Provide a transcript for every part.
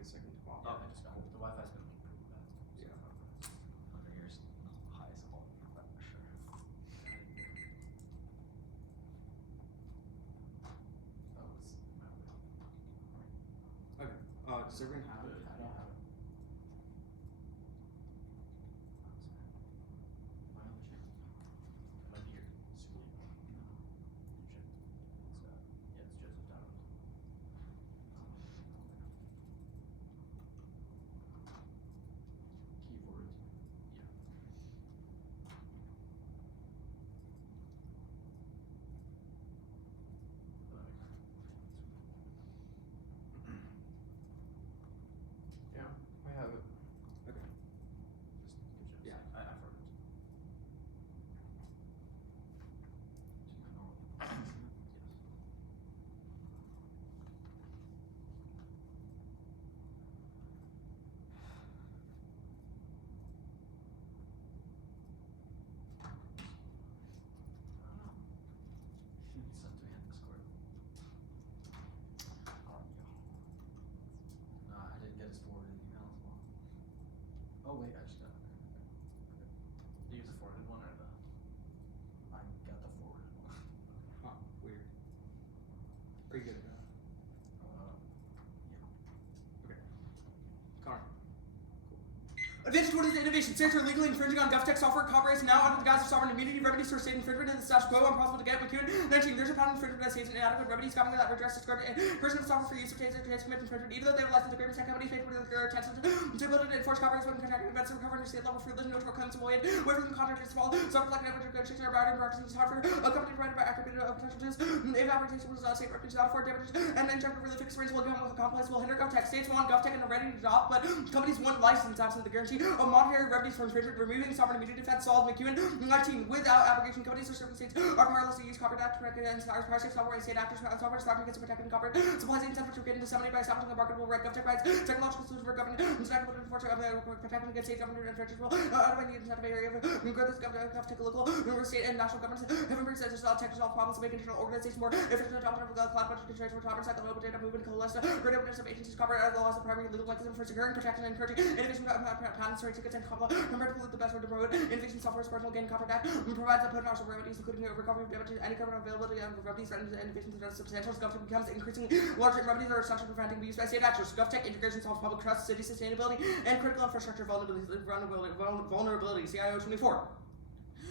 take a second to pop Yeah, up. I just got it. The Wi-Fi's been like pretty bad. Yeah. Over here is not the highest quality, but for sure. Oh, it's my way. Okay. Does everyone have it? I don't have it. Am I on the channel? It might be your school email. It should. It's yeah, it's Joseph Donovan. Keyboard. Yeah. Yeah, I have it. Okay. Just Yeah. I forwarded it. To my normal. Yes. I don't know. He sent to me on Discord. No, I didn't get his forwarded email as well. Oh wait, I just got it. Okay. Do you use the forwarded one or the? I got the forwarded one. Huh, weird. Are you good at that? Yeah. Okay. Connor. Advantage 20 is innovation. States are legally infringing on GovTech software copyrights now under the guise of sovereign immunity. Remedies for state infringement in the status quo impossible to get. McEwen 19. There's a patent infringement that states inadequate remedies governing that redress described person of software for use of taser to commit infringement. Even though they have licensed agreements, tech companies pay for their attention to ability to enforce copyrights when contracting events to recover under state level for religion, notable claims avoided. Where from the contract is small, software like never negotiation or bargaining practices is hard for a company provided by accurate potential tools. If application was state records not afford damages and injunctive relief experience will become complex will hinder GovTech. States want GovTech and are ready to adopt, but companies want license absent the guarantee of monetary remedies for infringement, removing sovereign immunity defense solved McEwen 19. Without abrogation, companies or certain states are powerless to use copyright act to recognize privacy software and state actors software stopping against protecting copyright supplies the incentive to get disseminated by establishing a marketable right GovTech rights technological solutions for government instructive enforcement of protecting against state government infringements will outweigh the incentive area of growth as GovTech local state and national governments have embraced to solve tech to solve problems to make internal organizations more efficient adoption of cloud budget constraints for tolerance like the global data movement coalesce great openness of agencies copyright as laws the primary legal mechanism for securing protection and encouraging innovation patents right tickets and compared to the best way to promote innovation software personal gain copyright act provides a potential remedies including recovery of damages any government availability and remedies for innovations that are substantial. GovTech becomes increasingly larger remedies are essential for preventing abuse by state actors. GovTech integration solves public trust, city sustainability, and critical infrastructure vulnerability. CIO 24.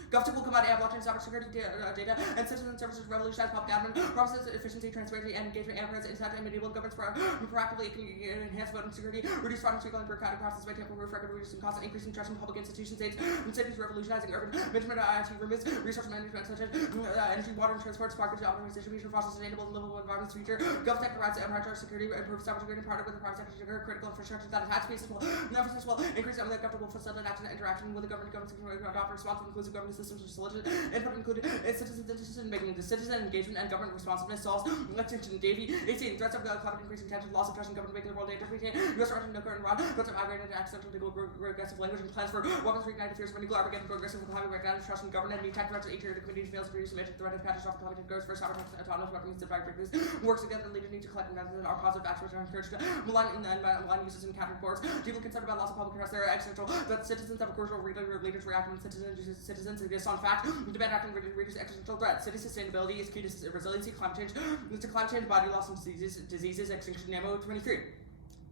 GovTech will combine blockchain, cybersecurity data, and citizen services revolutionize public admin, process efficiency, transparency, and engagement, enterprise insight, and enable governments proactively enhance voting security, reduce fraud and streamline bureaucratic process by taking roof record, reducing costs, and increasing trust in public institutions, states, and cities, revolutionizing urban management, IT, removes resource management such as energy, water, and transport, spark optimization, distribution, process, sustainable, and livable environments, future. GovTech provides enterprise security, improves cybersecurity, partner with the private sector to secure critical infrastructure that attach spaces will emphasis will increase the government will facilitate action and interaction with the government adopt responsive inclusive government systems to solicit input included citizen making the citizen engagement and government responsiveness solves extension Davy 18 threats of climate increasing tension loss of trust in government making the world dangerous U.S. Russian nuclear and Iran threats of migrating into accidental aggressive language and plans for weapons for ignited fears of nuclear propaganda progressive climate breakdown trust in government and tech threats of each year the community fails to produce a major threat of catastrophic climate goes for cyber attacks and autonomous weapons and breakthroughs works together and leaders need to collect and our positive actions are encouraged to malign uses and counter reports people concerned about loss of public trust they are essential that citizens have a crucial leaders react when citizens exist on fact demand acting reduce existential threats. City sustainability is key to resiliency, climate change, body loss, and diseases, extinction, ammo 23.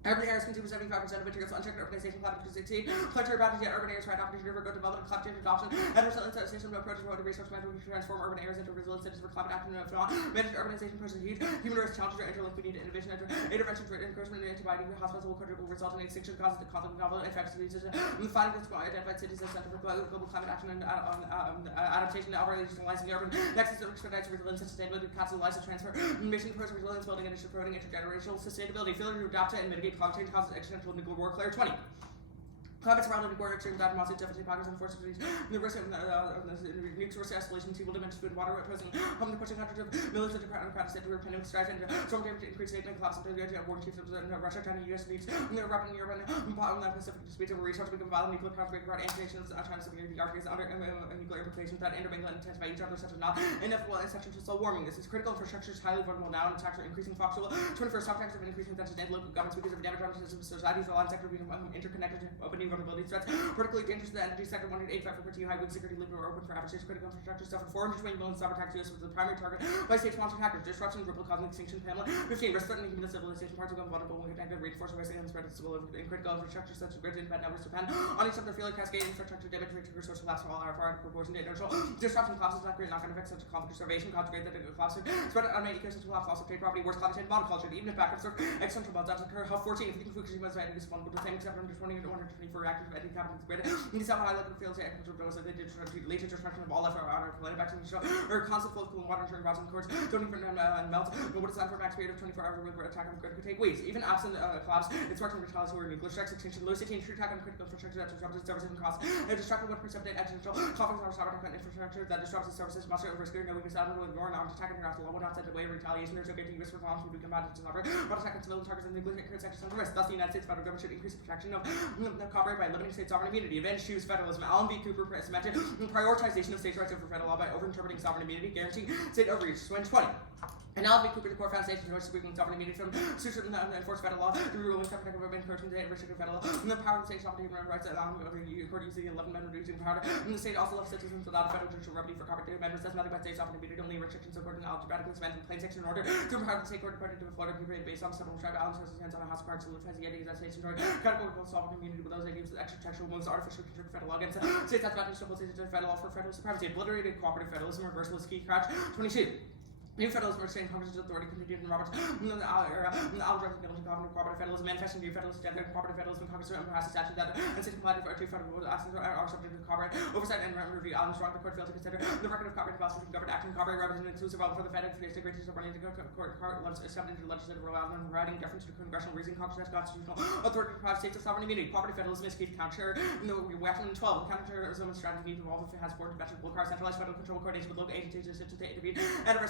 Urban areas consume 75% of materials unchecked urbanization, climate to succeed. Planetary boundaries yet urban areas right opportunity for good development, climate change adoption, and resilience system approach to resource management to transform urban areas into resilient cities for climate action and phenomenon. Managed urbanization poses huge human rights challenges are interlinked. We need innovation and intervention for encouragement and antibiotic hospitals will result in extinction causes the conflict of novel infectious diseases. The fighting against identified cities as center for global climate action and adaptation to operationalizing urban nexus that expedites resilience and sustainability, capacity license transfer, mission approach resilience building initiative promoting intergenerational sustainability, failure to adapt to and mitigate climate change causes existential nuclear war. Claire 20. Climate surrounded war extreme that massive deficit pockets and forces the risk of nukes versus escalation, people dimensions food, water, posing, pushing hundreds of millions of democratic state to pandemic strife and storm damage to increase state and collapse of the war chiefs of Russia, China, US needs, Europe and Europe and the Pacific disputes over resource become violent nuclear conflict about nations, China's security arguments under nuclear implications that intermingle and intensify each other, such as not inevitable exception to slow warming. This is critical infrastructure is highly vulnerable now, and attacks are increasing fossil 21st sometimes of increasing tensions and local governments because of damage on societies, the land sector being interconnected, open new vulnerability threats, particularly dangerous to the energy sector. 185 for high weak security live or open for average critical infrastructure suffered 420 million cyber attacks. US was the primary target by state-sponsored hackers. Disruption, ripple causing extinction, family. 15 risk threatening human civilization. Parts of vulnerable when connected, reinforced wasting and spread of in critical infrastructure such as grids and bad networks depend on each of their failure cascade infrastructure damage to resource collapse of all our proportion to inertial disruption collapses not great knock-on effects such as conflict or starvation conjugate that collapse spread on many ecosystem collapse also trade property worse climate change monoculture even if backups or external meltdowns occur. How 14 if you can Fukushima is is vulnerable to the same except under 20 to 124 reactors of any capital grid. These have high level fields and agricultural doses that later destruction of all life on our planet back to the show or constant flow of cooling water entering rocks and cords don't even melt. What is that for max period of 24 hours where attack on the grid could take weeks. Even absent collapse, it's working retaliatory nuclear strikes, extinction, low city, true attack on critical infrastructure that disrupts its services and costs. It disrupted what precipitate accidental conflicts on cyber attack on infrastructure that disrupts its services, must risk no weakness out of ignore an armed attack and harass the law will not send away retaliation. There's no guarantee US response will be combated to cyber, but attack on civilian targets and nuclear sectors under risk. Thus, the United States federal government should increase the protection of copyright by limiting state sovereign immunity. Avenge choose federalism. Alan V. Cooper cemented prioritization of states' rights over federal law by overinterpreting sovereign immunity, guaranteeing state overreach. 2020. And now the Cooper, the core foundation, in order to weaken sovereign immunity from suits and enforce federal law, the ruling separate government encouragement to restrict federal law, and the power of the state sovereignty and rights allowing over according to the 11 Amendment reducing power. And the state also allows citizens without a federal judicial remedy for copyright amendments. That's nothing but state sovereign immunity, only restrictions according to algebraical expansion plain section in order to empower the state court according to a Florida Cooper based on several tribe islands versus hands on a house card solidifies the idea that states enjoy categorical sovereign immunity with those ideas of extraterritorial moves artificially control federal law against states that's about to still states federal law for federal supremacy, obliterated cooperative federalism, reversal is key crash. 22. New federalism are saying Congress's authority continued in Roberts Algebra cooperative federalism, manifesting new federalist standard cooperative federalism. Congress passed a statute that and state complied for two federal assets are subject to copyright oversight and review. Strong the court failed to consider the record of copyright policy from government action. Copyright representative inclusive for the federal state greatest of running the court stepped into the legislative role and writing deference to congressional reason. Congress has constitutional authority to provide states of sovereign immunity. Cooperative federalism is key to counter weapon 12. Counterterrorism strategy needs to evolve if it has foreign conventions will require centralized federal control coordination with local agencies to intervene and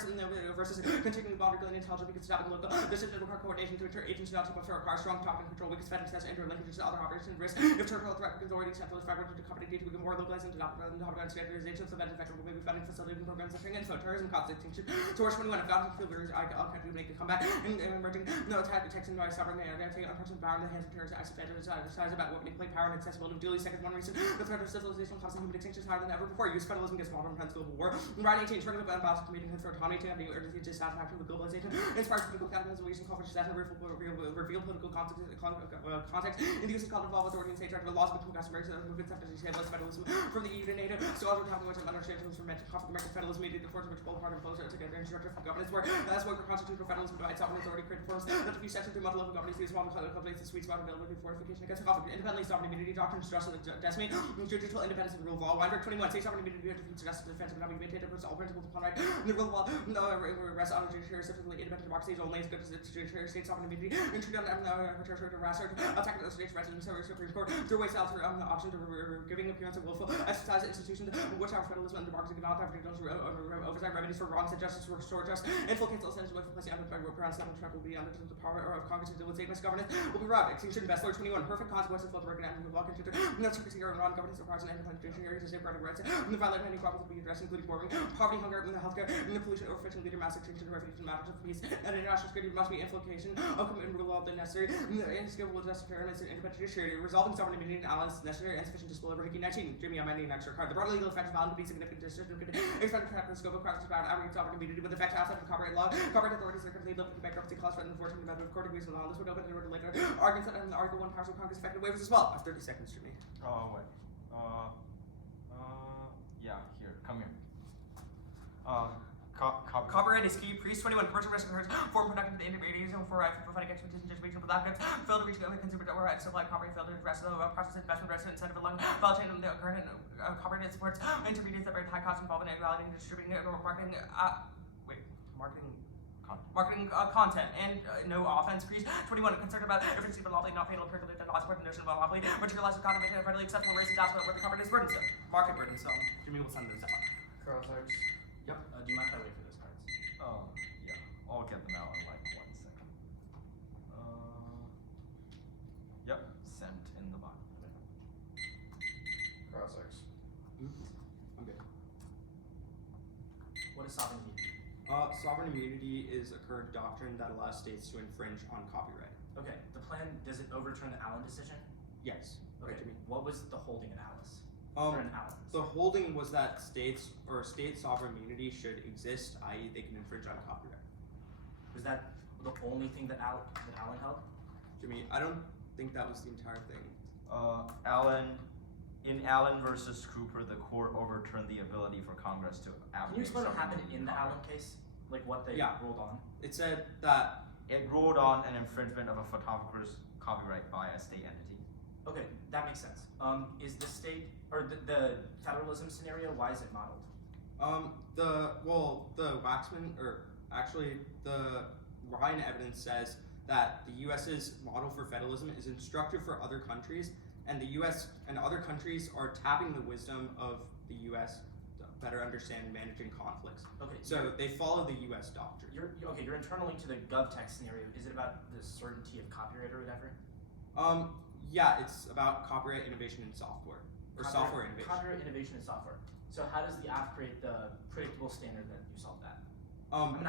versus continuing boundary intelligence because stopping local decisions require coordination to ensure agencies not to prefer require strong top and control weakest federal access and linkages to other operations risk if territorial threat becomes already centralized fragmented to company data become more localized and to top standardization so that effective will maybe funding facilities and programs such as terrorism cause extinction. Source 21 if found figures I country make a comeback and emerging no attack detection by sovereign take unfortunate power in the hands of terrorists as size about what play power and accessibility of duly second one reason the threat of civilization causing human extinction is higher than ever before. Use federalism against modern friends global war. Right 18 turning up and balanced meeting for autonomy to have the urgency to satisfaction with globalization inspires political capitalism and conference that reveal political context in the use of called evolve authority and state directive laws between customers movements such as stabilized federalism from the EU to NATO. So other topic which understandings from conflict American federalism made the force of which both parties impose together and structure for governance work. That's why constitutional federalism provides sovereign authority created forms that to be set through multiple governments these small companies the sweet spot availability fortification against conflict. Independently sovereign immunity doctrine stress and decimate judicial independence and rule of law. Weinberg 21 state sovereign immunity justice defense and how we maintain all principles upon right and the rule of law rests on a judiciary specifically independent democracy is only as good as its judiciary state sovereign immunity and treat on territory to harass or attack the state's residents or Supreme Court through ways out through the option to giving appearance of willful exercise institutions which our federalism and democracy do not have to oversight remedies for wrongs and justice to restore trust and full cancel sentence with placing under ground settlement track will be under the power of Congress to deal with state misgovernance will be robbed. Extinction Best Lord 21 perfect consequences for the work and law consider no secrecy or non-governance requires an independent judiciary to safeguard rights and the violation of any problems will be addressed including warming, poverty, hunger, and the healthcare, and the pollution, overfishing, leader, mass extinction, refugees, and matters of peace, and international security must be implication of commitment rule of the necessary, and skillful justice fairness and independent judiciary, resolving sovereign immunity and alliance necessary and sufficient display over Hickey 19. Jimmy, I'm ending an extra card. The broad legal effects found to be significant decision could expect to track the scope of crimes about aggregate sovereign immunity with effect outside of copyright law. Copyright authorities are currently looking bankruptcy clause for the 14th Amendment of court agrees with law. This would open the door to later arguments that Article 1 powers of Congress effective waivers as well. I have 30 seconds, Jimmy. Wait. Yeah, here, come here. Copyright is key. Priest 21 commercial risk occurs for productive intermediaries for providing expertise and distribution of documents. Failed to reach the consumer or supply copyright failed to address the process investment risk instead of a long valid chain the current copyright supports intermediaries that bear high cost involved in validating distributing or marketing Marketing content and no offense. Grease 21. Concerned about efficiency of monopoly, not fatal, percolate, and logical notion of monopoly, materialized economy, and readily acceptable racist aspect where the company is burdensome. Market burdensome. Jimmy will send those out. Cross-X. Yep. Do you mind if I wait for those cards? Yeah. I'll get them out in like 1 second. Yep. Sent in the bottom. Cross-X. I'm good. What is sovereign immunity? Sovereign immunity is a current doctrine that allows states to infringe on copyright. Okay, the plan, does it overturn the Allen decision? Yes. Okay, Right, Jimmy. what was the holding in Alice? Or in Allen? The holding was that states or state sovereign immunity should exist, i.e., they can infringe on copyright. Was that the only thing that Allen held? Jimmy, I don't think that was the entire thing. In Allen versus Cooper, the court overturned the ability for Congress to Can you explain what happened in the Allen case? Like what they ruled on? It said that it ruled on an infringement of a photographer's copyright by a state entity. Okay, that makes sense. Is the state or the federalism scenario? Why is it modeled? The Waxman, or actually the Ryan evidence says that the U.S.'s model for federalism is instructive for other countries, and the U.S. and other countries are tapping the wisdom of the U.S. to better understand managing conflicts. Okay, So they follow the U.S. doctrine. You're internaling to the GovTech scenario. Is it about the certainty of copyright or whatever? Yeah, it's about copyright innovation in software, or software innovation. Copyright innovation in software. So how does the app create the predictable standard that you solve that?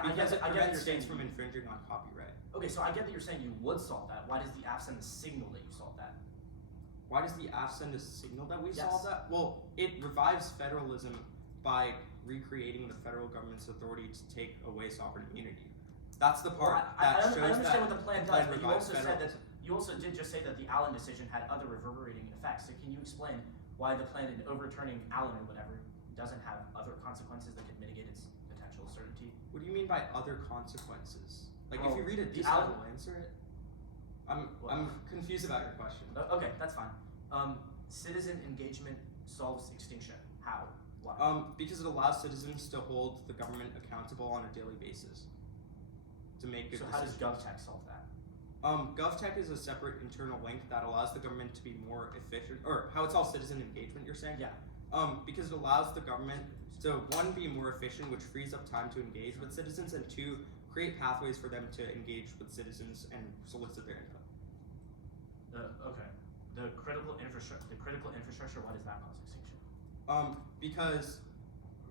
Because it I get prevents you're states saying from infringing on copyright. Okay, so I get that you're saying you would solve that. Why does the app send the signal that you solve that? Why does the app send a signal that we Yes. solve that? Well, it revives federalism by recreating the federal government's authority to take away sovereign immunity. That's the part that shows I understand that what the plan does, but you revives also said that federalism. you also did just say that the Allen decision had other reverberating effects. So can you explain why the plan in overturning Allen or whatever doesn't have other consequences that could mitigate its potential certainty? What do you mean by other consequences? Like if Well, you read it, the this I Allen- will answer it. I'm confused about your question. Okay, that's fine. Citizen engagement solves extinction. How? Why? Because it allows citizens to hold the government accountable on a daily basis to make good So how decisions. does GovTech solve that? GovTech is a separate internal link that allows the government to be more efficient, or how it's all citizen engagement, you're saying? Yeah. Because it allows the government to, one, be more efficient, which frees up time to engage with citizens, and two, create pathways for them to engage with citizens and solicit their input. The critical infrastructure, why does that cause extinction? Because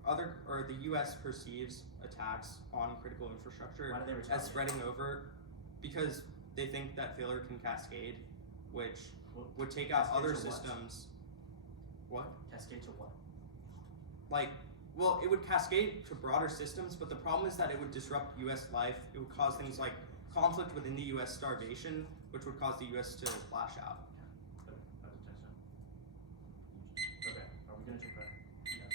the U.S. perceives attacks on critical infrastructure Why do they as retaliate? spreading over, because they think that failure can cascade, which would take out Cascade other to what? systems. What? Cascade to what? It would cascade to broader systems, but the problem is that it would disrupt U.S. life. It would cause things like conflict within the U.S., starvation, which would cause the U.S. to lash out. Okay, are we gonna take a break? Yes.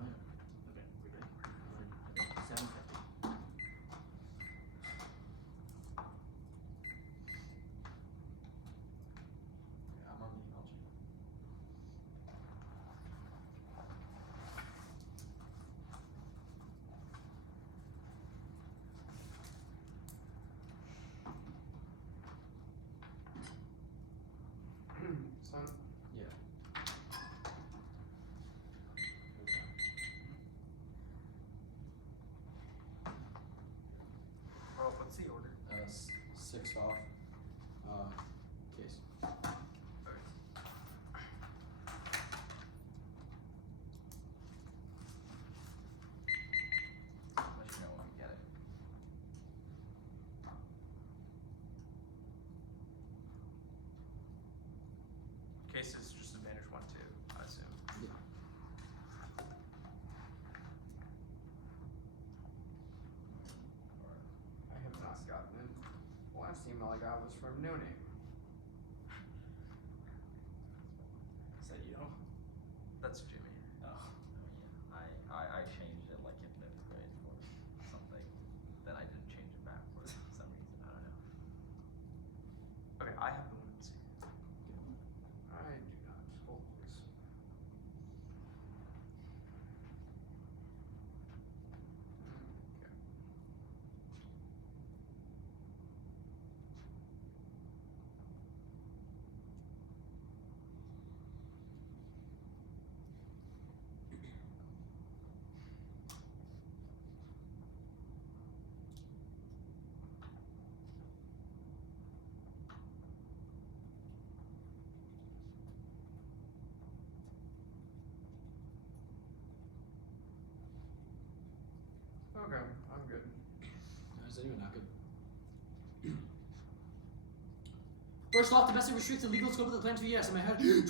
Okay, we're good. Okay, 7:50. Yeah, I'm on the email chain. Son? Yeah. Bro, what's the order? 6 off. Case. Let you know when we get it. Case is just advantage 1, 2, I assume. Yeah. I have not gotten it. The last email I got was from No Name. Is that you? That's Jimmy. Oh. I changed it like in 5th grade for something. Then I didn't change it back for some reason. I don't know. Okay, I have the ones. I do not. Okay, I'm good. Is anyone not good? First off, domestic restricts the legal scope of the plan to the U.S. In my head, 20.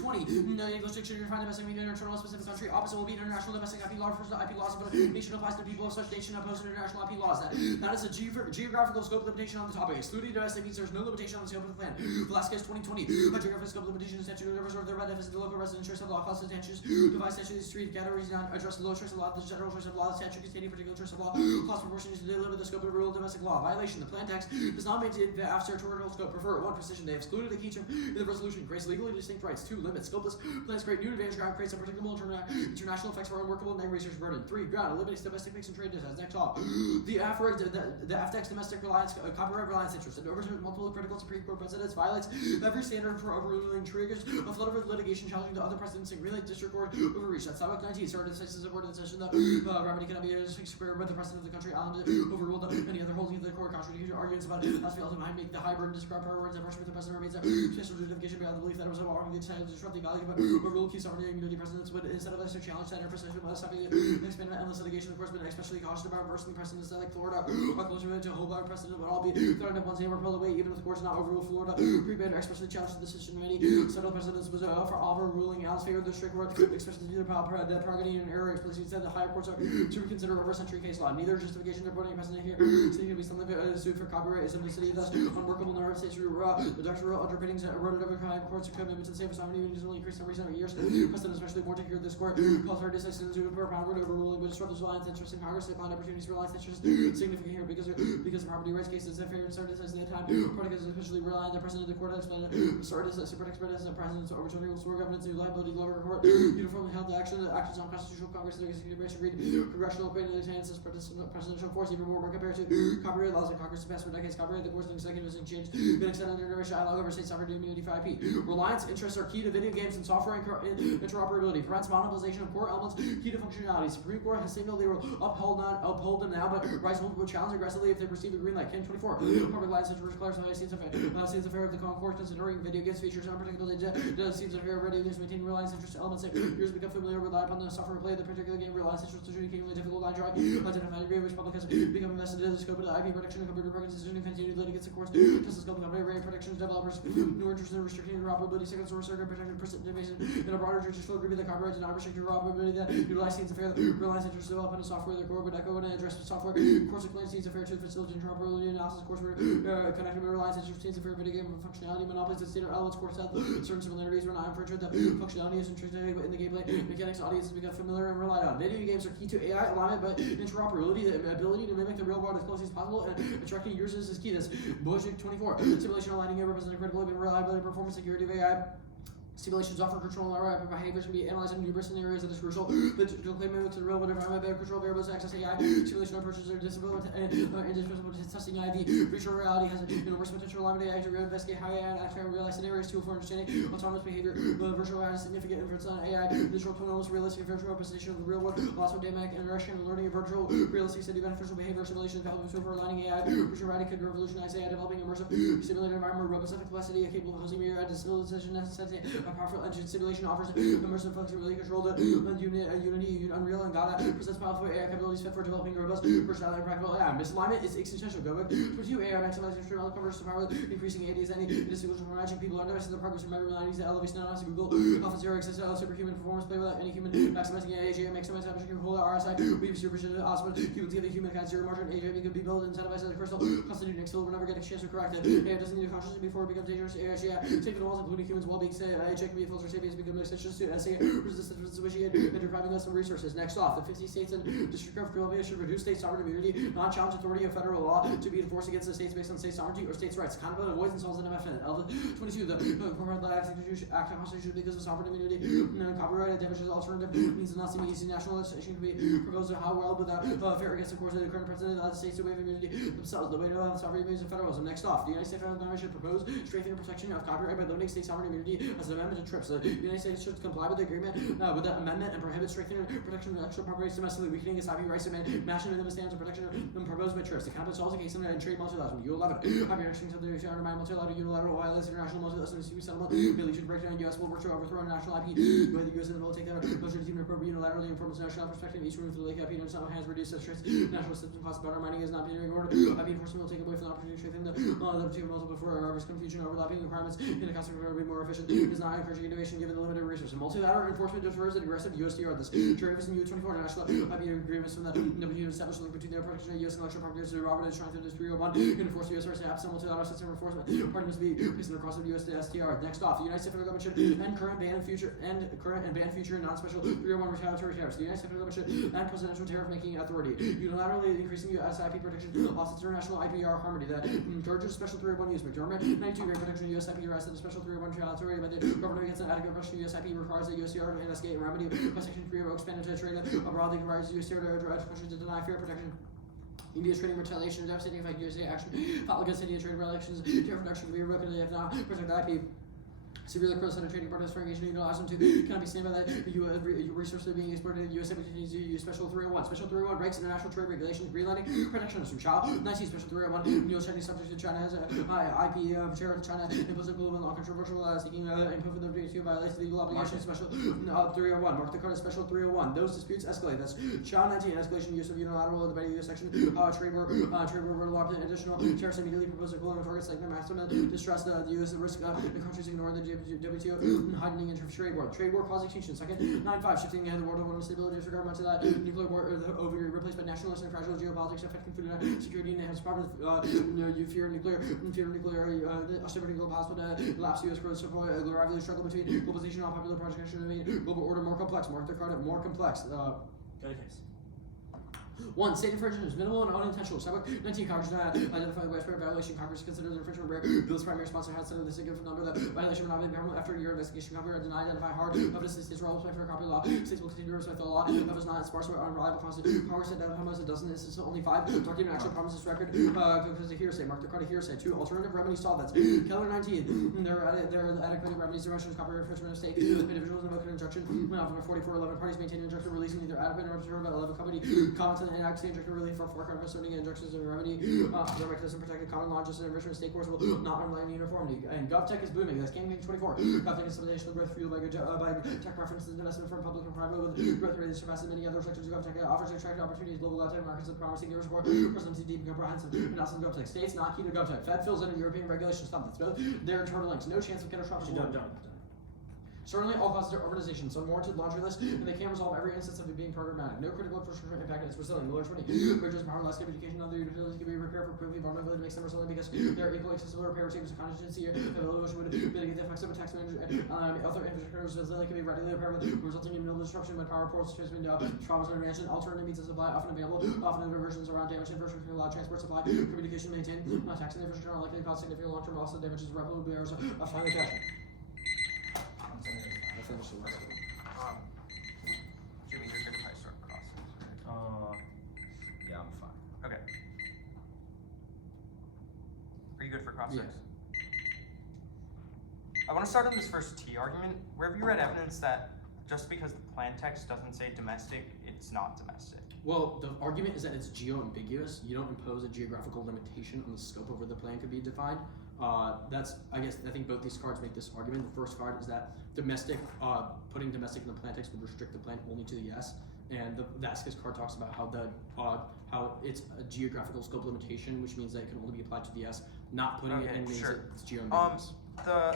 No legal restriction to define domestic meaning in internal specific country. Opposite will be international domestic IP law. Refers to IP laws of a nation applies to people of such nation opposed to international IP laws. That is a geographical scope limitation on the topic. Excluding domestic means there is no limitation on the scope of the plan. Velasquez 2020. A geographical scope limitation is statute of reserved thereby deficit the local resident choice of law. Class of statutes devise statutes three categories not address the low choice of law, the general choice of law, the statute containing particular choice of law. Clause proportion is to limit the scope of rule of domestic law. Violation. The plan text does not maintain the territorial scope. Prefer 1. Precision. They have excluded a key term in the resolution. Creates legally distinct rights. 2. Limit. Scopeless plans create new advantage ground. Creates unpredictable international effects for unworkable and research burden. 3. Ground. Eliminates domestic mix and trade designs. Next off. The FTX domestic reliance copyright reliance interest and overturns multiple critical Supreme Court precedents. Violates every standard for overruling triggers a flood of litigation challenging to other precedents and relate district court overreach. That's topic 19. Started decisions of ordinance session. The remedy cannot be square with the precedent of the country island overruled any other holding of the court contradiction arguments about it as we ultimately make the high burden describe prior words and pressure with the precedent remains a special justification beyond the belief that it was arguing decided to disrupt the value of a rule key sovereignty and immunity precedents, but instead of us to challenge that precision by stopping expanded endless litigation, of course, but especially cautious about reversing precedents that like Florida are closer to hold our precedent would all be thrown up one's name or pulled away, even if the courts not overrule Florida. Prepared especially challenged the decision of any settled precedents was for overruling Al's favor of the strict court, especially due to the prerogative and error explicitly said the higher courts are to reconsider over century case law. Neither justification nor putting precedent here. So you can be something sued for copyright is simplicity, thus unworkable in the states the doctoral underpinnings that eroded over crime courts and commitments and safe sovereignty has only increased in recent years. Precedent especially more to hear this court calls for decisions to propound overruling but disrupt the reliance interest in Congress declined opportunities for reliance interest significant here because of property rights cases that favor started decisions at the time. Particles especially rely on the precedent of the court explained started as super expert as the president's overturning rules for governance and liability lower court uniformly held the actions on constitutional Congress and executive branch agreed congressional opinion enhances presidential force even more when compared to copyright laws that Congress has passed for decades. Copyright the courts and executives and changed been extended under generation dialogue over state sovereignty and immunity for IP. Reliance interests are key to video games and software interoperability. Prevents monopolization of core elements key to functionality. Supreme Court has signaled they will uphold them now, but Rice will challenge aggressively if they perceive a green light. Ken 24. Public license which clarifies scenes affair of the Concourse considering video games features and unpredictability scenes affair of ready news maintain reliance interest elements that users become familiar rely upon the software play of the particular game reliance interest to communicate difficult line drawing identify a degree which public has become invested in the scope of the IP protection and computer programs and continued litigants of course just the scope of copyright rate protections developers new interest in restricting interoperability second source circuit protection innovation in a broader judicial agreement that copyright does not restrict interoperability that utilize scenes affair reliance interest to develop in the software the core would echo and address the software course of claims scenes affair to facilitate interoperability analysis course were connected with reliance interest scenes affair video game functionality monopolies and standard elements course have certain similarities were not infringed the functionality is intrinsic in the gameplay mechanics audiences become familiar and relied on. Video games are key to AI alignment but interoperability the ability to mimic the real world as closely as possible and attracting users is key. This Bojic 24 simulation aligning representing credibility and reliability performance security of AI. Simulations offer control over behaviors can be analyzed in numerous scenarios that is crucial. The claim to the real world environment, better control variables to access AI. Simulation approaches are indispensable to testing AI. Virtual reality has enormous potential alignment AI to investigate how AI and actually real life scenarios too for understanding autonomous behavior. Virtual reality has significant influence on AI. Digital twin almost realistic virtual representation of the real world. Loss of dynamic interaction and learning of virtual realistic city beneficial behavior simulation development for aligning AI. Virtual reality could revolutionize AI developing immersive simulated environment robust capacity capable of hosting mirror disability decision necessity. A powerful engine simulation offers immersive flexibility control to Unity, Unreal, and Gala presents powerful AI capabilities fit for developing robust personality and practical AI. Misalignment is existential. Go back to AI maximizing external covers to power increasing ADs any indistinguishable from matching people underestimating the progress from memory lines to elevation analysis Google Alpha Zero exists superhuman performance play without any human maximizing AJ maximizing average control RSI weave supervision awesome humans give the human kind zero margin AJ could be built and incentivized as a crystal constitute next will whenever get a chance to correct it. AI doesn't need to consciously before it becomes dangerous. AI safe for the walls including humans well-being say AJ can be filter sapiens become extensions to SA resistance and depriving us of resources. Next off, the 50 states and District of Columbia should reduce state sovereign immunity, not challenge authority of federal law to be enforced against the states based on state sovereignty or states' rights. Kind of avoidance falls in MFN. 22, the Corporate Act Constitution because of sovereign immunity copyright damages alternative means not seeming easy national legislation can be proposed how well without fair against the course of the current president of the states to waive immunity themselves. The way to sovereign immunity is federalism. Next off, the United States federal government should propose strengthening protection of copyright by limiting state sovereign immunity as the amendment to TRIPS. The United States should comply with the agreement with the amendment and prohibit strengthening protection of intellectual property domestically, weakening its IP rights and national minimum standards of protection proposed by TRIPS. The campus solves the case in trade multilateralism. Unilateral. Copy restrictions of the multilateral violates international multilateral settlement. Illegal to break down U.S. will work to overthrow national IP. Where the U.S. will take their motion to even appropriate unilaterally and from its national perspective. Each remove the lake IP and its has reduced such trace. National system cost better mining is not being ignored. IP enforcement will take away from the opportunity to strengthen the liberty of multiple for risk confusion, overlapping requirements in the concept of being more efficient. Is not encouraging innovation given the limited resources. Multilateral enforcement defers the aggressive USDR. This derivatives in U24 international IP agreements from the WTO established link between the protection of U.S. intellectual property to Robert is trying to this 301 and enforce the U.S. apps and multilateral system enforcement. Party must be placed across the U.S. to STR. Next off, the United States federal government should end current ban future non-special 301 retaliatory tariffs. The United States federal government should end presidential tariff making authority. Unilaterally increasing U.S. IP protection offsets international IPR harmony that encourages special 301 use. McDermott 92 great protection of U.S. IP arrest and the special 301 retaliatory by the government against an adequate question of U.S. IP requires the USTR to investigate and remedy by Section 3 expanded to trade abroad. Requires the USTR to address questions to deny fair protection. India's trading retaliation, devastating effect USA action, fought against India trade relations, tariff reduction can be revoked and they have not protected IP. Severely criticized trading partners for engagement allows them to cannot be seen by that resources being exported to the USA continues to use Special 301. Special 301 breaks international trade regulations, greenlighting protections from China. 19 Special 301 U.S. Chinese subjects to China has IP share of China imposing global law controversial seeking improving the to violate legal obligations. Special 301 Mark the card of Special 301. Those disputes escalate. That's China 19 escalation use of unilateral by the U.S. section trade war law additional tariffs immediately proposed global targets like the maximum distress the U.S. risk in countries ignoring the WTO heightening interest trade war cause extinction. Second 9-5 shifting the world of stability disregard to that nuclear war replaced by nationalist and fragile geopolitics affecting food security and enhanced power. You fear nuclear stability global hospital lapse U.S. growth support lively struggle between globalization and popular projection global order more complex. Mark the card more complex. Go to case. 1. State infringement is minimal and unintentional. 19. Congress identify the widespread violation. Congress considers infringement rare. Bill's primary sponsor has said the significant number of the violation will not be apparent after a year of investigation. Copyright denied. Identify hard evidence the state's role to play for copy law. States will continue to respect the law. That was not sparse or unreliable constitution. Congress said that almost a dozen instances, only 5. Document actual promises record because of hearsay. Mark the card of hearsay. 2. Alternative remedies solve that. Keller 19. There are adequate remedies. The Russians copyright infringement of state individuals invoke an injunction. 44 11 parties maintain injunction releasing either adequate or observed by 11 company comments and acts the injunction relief for concerning injunctions and remedy. The mechanism protected common law, justice, and enrichment. State courts will not rely on uniformity. And GovTech is booming. That's Campaign 24. GovTech is substantial growth fueled by tech preferences and investment from public and private with growth rates surpassing many other sectors. GovTech offers attractive opportunities. Global tech markets with promising years for presidency deep and comprehensive. Analysis of GovTech. States not key to GovTech. Fed fills in European regulations. Stop this. Their internal links. No chance of catastrophic. Certainly, all causes are organizations, unwarranted laundry list, and they can't resolve every instance of it being programmatic. No critical infrastructure impact is resilient. Miller 20. Bridges, power, less education, other utilities can be repaired for proving vulnerability makes them resilient because they're equally accessible to repair savings of contingency or ability which would mitigate the effects of attacks and other infrastructure resilient can be readily repaired, resulting in minimal disruption when power ports transmit traumas and mansion. Alternative means of supply often available, often in reversions around damaged infrastructure, allowed transport supply, communication maintained, taxing infrastructure are likely to cause significant long-term loss and damages irreparable barriers of timely fashion. Jimmy, you're good if I start crossing, right? Yeah, I'm fine. Okay. Are you good for cross Yes. I want to start on this first T argument. Where have you read evidence that just because the plan text doesn't say domestic, it's not domestic? Well, the argument is that it's geo-ambiguous. You don't impose a geographical limitation on the scope of where the plan could be defined. I think both these cards make this argument. The first card is that domestic, putting domestic in the plan text would restrict the plan only to the yes. And the Vasquez card talks about how it's a geographical scope limitation, which means that it can only be applied to the yes. Not putting it in means it's geo-ambiguous.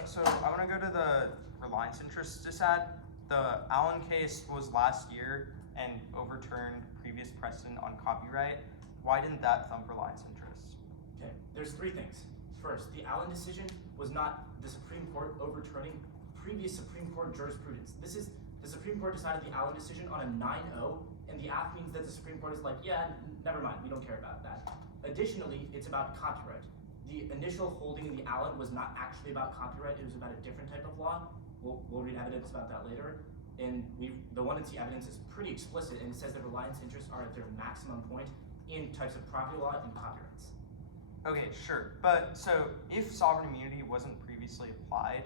So I want to go to the reliance interest dissad. The Allen case was last year and overturned previous precedent on copyright. Why didn't that thump reliance interest? Okay, there's 3 things. First, the Allen decision was not the Supreme Court overturning previous Supreme Court jurisprudence. This is the Supreme Court decided the Allen decision on a 9-0, and the act means that the Supreme Court is like, yeah, never mind, we don't care about that. Additionally, it's about copyright. The initial holding in the Allen was not actually about copyright, it was about a different type of law. We'll read evidence about that later. And the 1&C evidence is pretty explicit, and it says that reliance interests are at their maximum point in types of property law and copyrights. Okay, sure. But so if sovereign immunity wasn't previously applied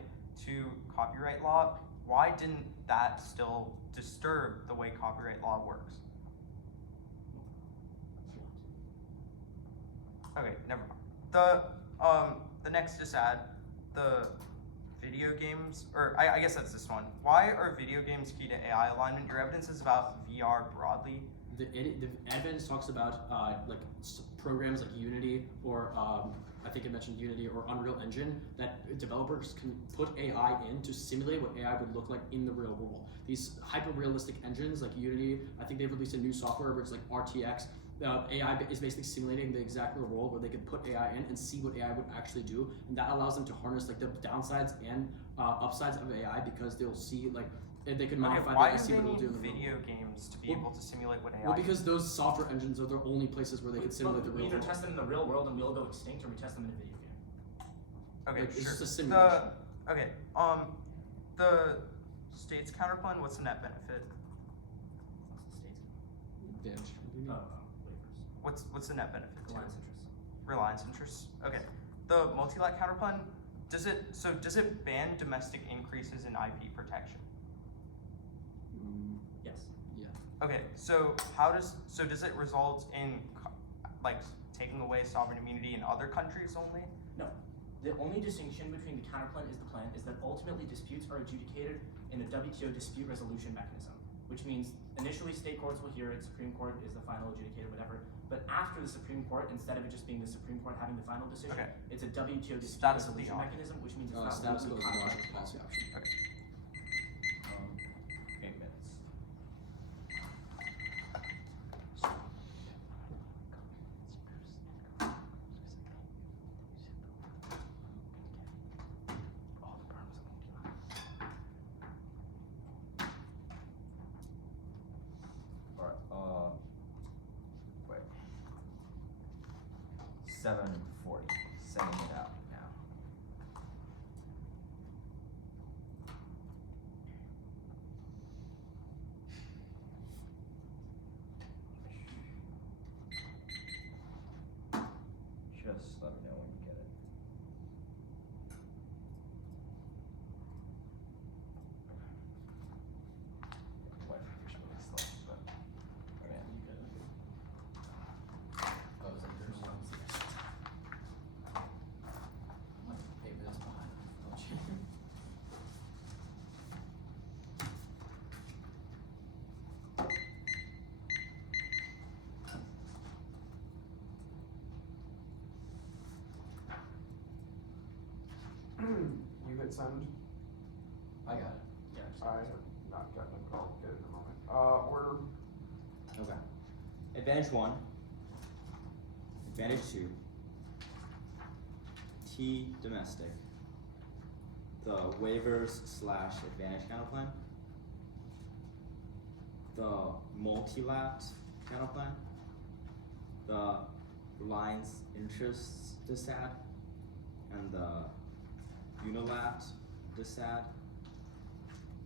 to copyright law, why didn't that still disturb the way copyright law works? Okay, never mind. The next disad, the video games, or I guess that's this one. Why are video games key to AI alignment? Your evidence is about VR broadly. The evidence talks about programs like Unity or I think I mentioned Unity or Unreal Engine that developers can put AI in to simulate what AI would look like in the real world. These hyper-realistic engines like Unity, I think they've released a new software where it's like RTX. AI is basically simulating the exact real world where they could put AI in and see what AI would actually do, and that allows them to harness like the downsides and upsides of AI because they'll see like they can modify why that and do see they what it'll need do in the real video world. games to be able to simulate what AI Well, because those software engines are the only places where they can simulate the We real either world. test them in the real world and we'll go extinct, or we test them in a video game. Okay, Like, it's sure. just a simulation. The state's counterplan, what's the net benefit? What's the state's? Damage. Waivers. What's the net benefit? to Reliance interest. Reliance interests. Okay. The multi-lat counterplan, does it ban domestic increases in IP protection? Yes. Yeah. Okay, so does it result in taking away sovereign immunity in other countries only? No. The only distinction between the counterplan is the plan is that ultimately disputes are adjudicated in the WTO dispute resolution mechanism, which means initially state courts will hear it, Supreme Court is the final adjudicator, whatever. But after the Supreme Court, instead of it just being the Supreme Court having the final decision, Okay. it's a WTO dispute Status of the resolution art. mechanism, which means it's Status not of legally the contract policy option. 8 minutes. Alright, wait. 7:40. Sending it out now. Just let me know when you get it. Wait, it's really slow, but okay. Oh, is that yours? 8 minutes behind. Oh, shit. You hit send. I got it. Yeah. I have not gotten it, but I'll get it in a moment. Order. Okay. Advantage 1. Advantage 2. T domestic. The waivers / advantage counterplan. The multilat counterplan. The reliance interests disad. And the unilat disad.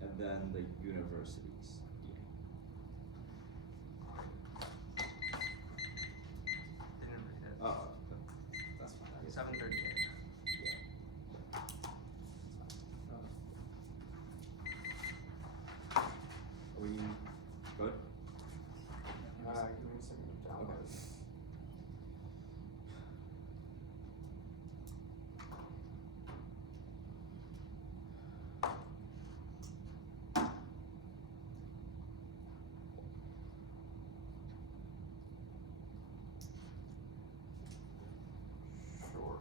And then the universities. Didn't read it. Oh, that's fine. I guess. 7:38. Are we good? Give me a second to download. Okay. Sure.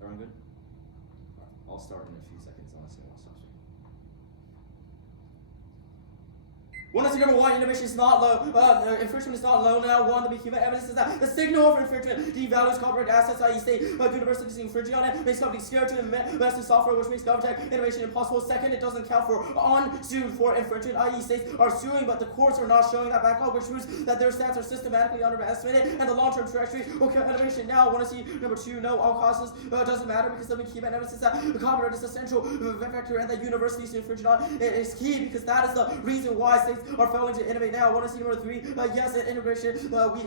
Everyone good? Alright, I'll start in a few seconds unless anyone stops me. One is number one, innovation is not low. Infringement is not low now. One, the human evidence is that the signal for infringement devalues copyright assets, i.e. state universities infringing on it, makes companies scared to invest in software which makes GovTech innovation impossible. Second, it doesn't count for unsued for infringement, i.e. states are suing, but the courts are not showing that backlog, which proves that their stats are systematically underestimated, and the long-term trajectory will kill innovation now. Want to see number two, no, all causes doesn't matter because the human evidence is that the copyright is essential factor and that universities infringing on it is key because that is the reason why states are failing to innovate now. Want to see number 3? Yes, integration.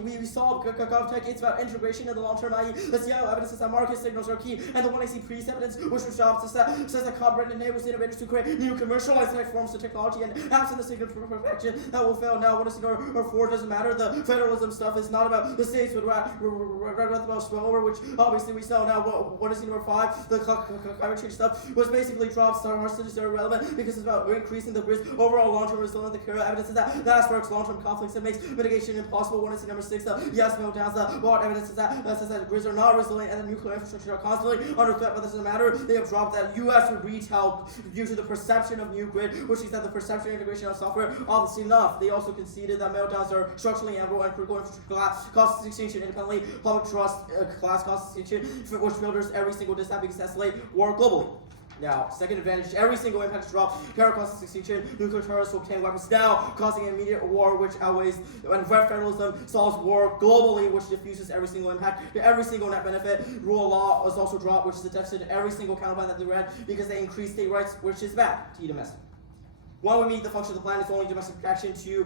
We solved GovTech. It's about integration in the long term, i.e. let's see how evidence is that market signals are key. And the 1AC previous evidence, which was jobs says that copyright enables innovators to create new commercialized forms of technology, and absent the signal for perfection, that will fail. Now, want to see number 4? Doesn't matter. The federalism stuff is not about the states, but rather about spillover, which obviously we saw. Now, want to see number 5? The climate change stuff was basically drops are irrelevant because it's about increasing the risk overall long-term resilience. The clear evidence is that sparks long-term conflicts and makes mitigation impossible. Want to see number 6? Yes, no doubts. What evidence is that says that grids are not resilient and the nuclear infrastructure are constantly under threat, but this doesn't matter. They have dropped that U.S. would retail due to the perception of new grid, which is that the perception and integration of software obviously enough. They also conceded that meltdowns are structurally integral and critical infrastructure cost extinction independently public trust class cost extinction, which filters every single disaster because escalate war globally. Now, second advantage, every single impact is dropped. Terror costs extinction, nuclear terrorists will obtain weapons now, causing an immediate war which outweighs when federalism solves war globally, which diffuses every single impact to every single net benefit. Rule of law is also dropped, which is a deficit to every single counterpart that they read because they increase state rights, which is bad to domestic. 1 we meet the function of the plan is only domestic protection. 2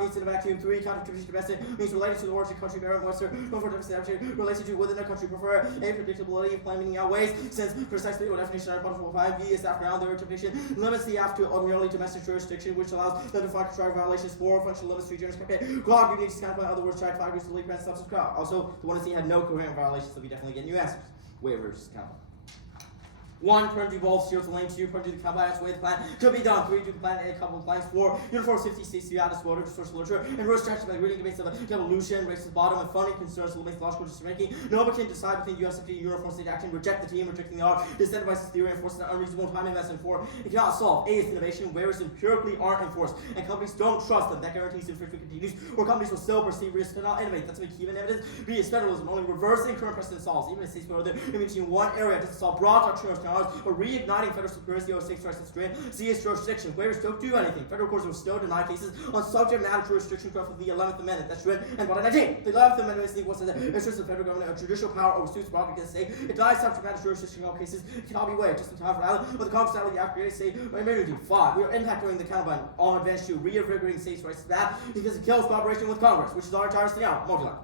needs in a vacuum. 3 contribution to domestic means related to the origin country, parent, western, for domestic action, related to within the country, prefer. A predictability of plan meaning outweighs, since precisely what definition are possible. 5 B is that ground their interpretation limits the app to merely domestic jurisdiction, which allows them to find control violations. 4 functional limits 3 generous campaign. God, you need to count by other words, track 5 groups to lead grant substance crowd. Also, the 1C had no coherent violations, so we definitely get new answers. Waivers count. 1, turn to evolve, 0 to lane. 2, turn to the compliance way the plan could be done. 3, do the plan a couple of plans. 4, uniform safety states the out of order to source literature and rules strategy by reading debates of evolution, race to the bottom, and funding concerns will make logical decision making. No one can decide between USFT and uniform state action, reject the team, rejecting the art, disincentivize theory, and force an unreasonable time investment. 4, it cannot solve. A is innovation, waivers empirically aren't enforced, and companies don't trust them. That guarantees infringement continues, or companies will still perceive risk to not innovate. That's what human evidence. B is federalism, only reversing current precedent solves. Even if states go there, in one area doesn't solve broad doctrinal challenges, or reigniting federal supremacy over states' rights and strength. C is jurisdiction. Waivers don't do anything. Federal courts will still deny cases on subject matter jurisdiction from the 11th Amendment. That's true. And what 19. The 11th Amendment is equal to the interest of the federal government, a judicial power over suits brought against the state. It denies subject matter jurisdiction in all cases. It cannot be waived. Just in time for island, but the constitutionality of the act creates state immunity. 5. We are impacting the counterban on advantage to reinvigorating states' rights to that because it kills cooperation with Congress, which is our entire thing out. Multiline.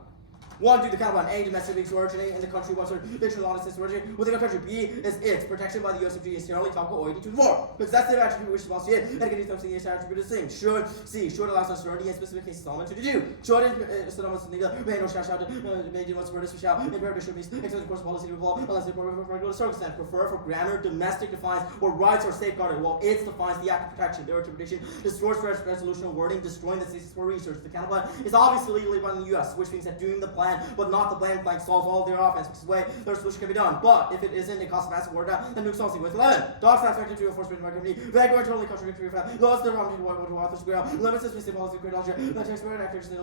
1, do the counterban. A, domestic leaks originating in the country, western, dictionary law is originating within the country. B is its protection by the USFG is generally topical OED to the floor. Because that's the attribute which is boss it, and it can do something the attribute is the same. Should C, should allows uncertainty in specific cases element to do. Should settlements in the may no shout may do what's word shall imperative should be except of course policy to evolve unless the regular circumstance. Prefer for grammar, domestic defines or rights are safeguarded, while it defines the act of protection. Their interpretation destroys resolution of wording, destroying the stasis for research. The counterban is obviously legally bound in the US, which means that doing the plan but not the plan plank solves all of their offense, which is the way their solution can be done. But if it isn't, it costs massive word down, then nuke solves with 11. Dogs not effective to enforcement by company, vague totally contradictory fact, laws that are to what authors ground, limits the specific policy create algebra, not expert accuracy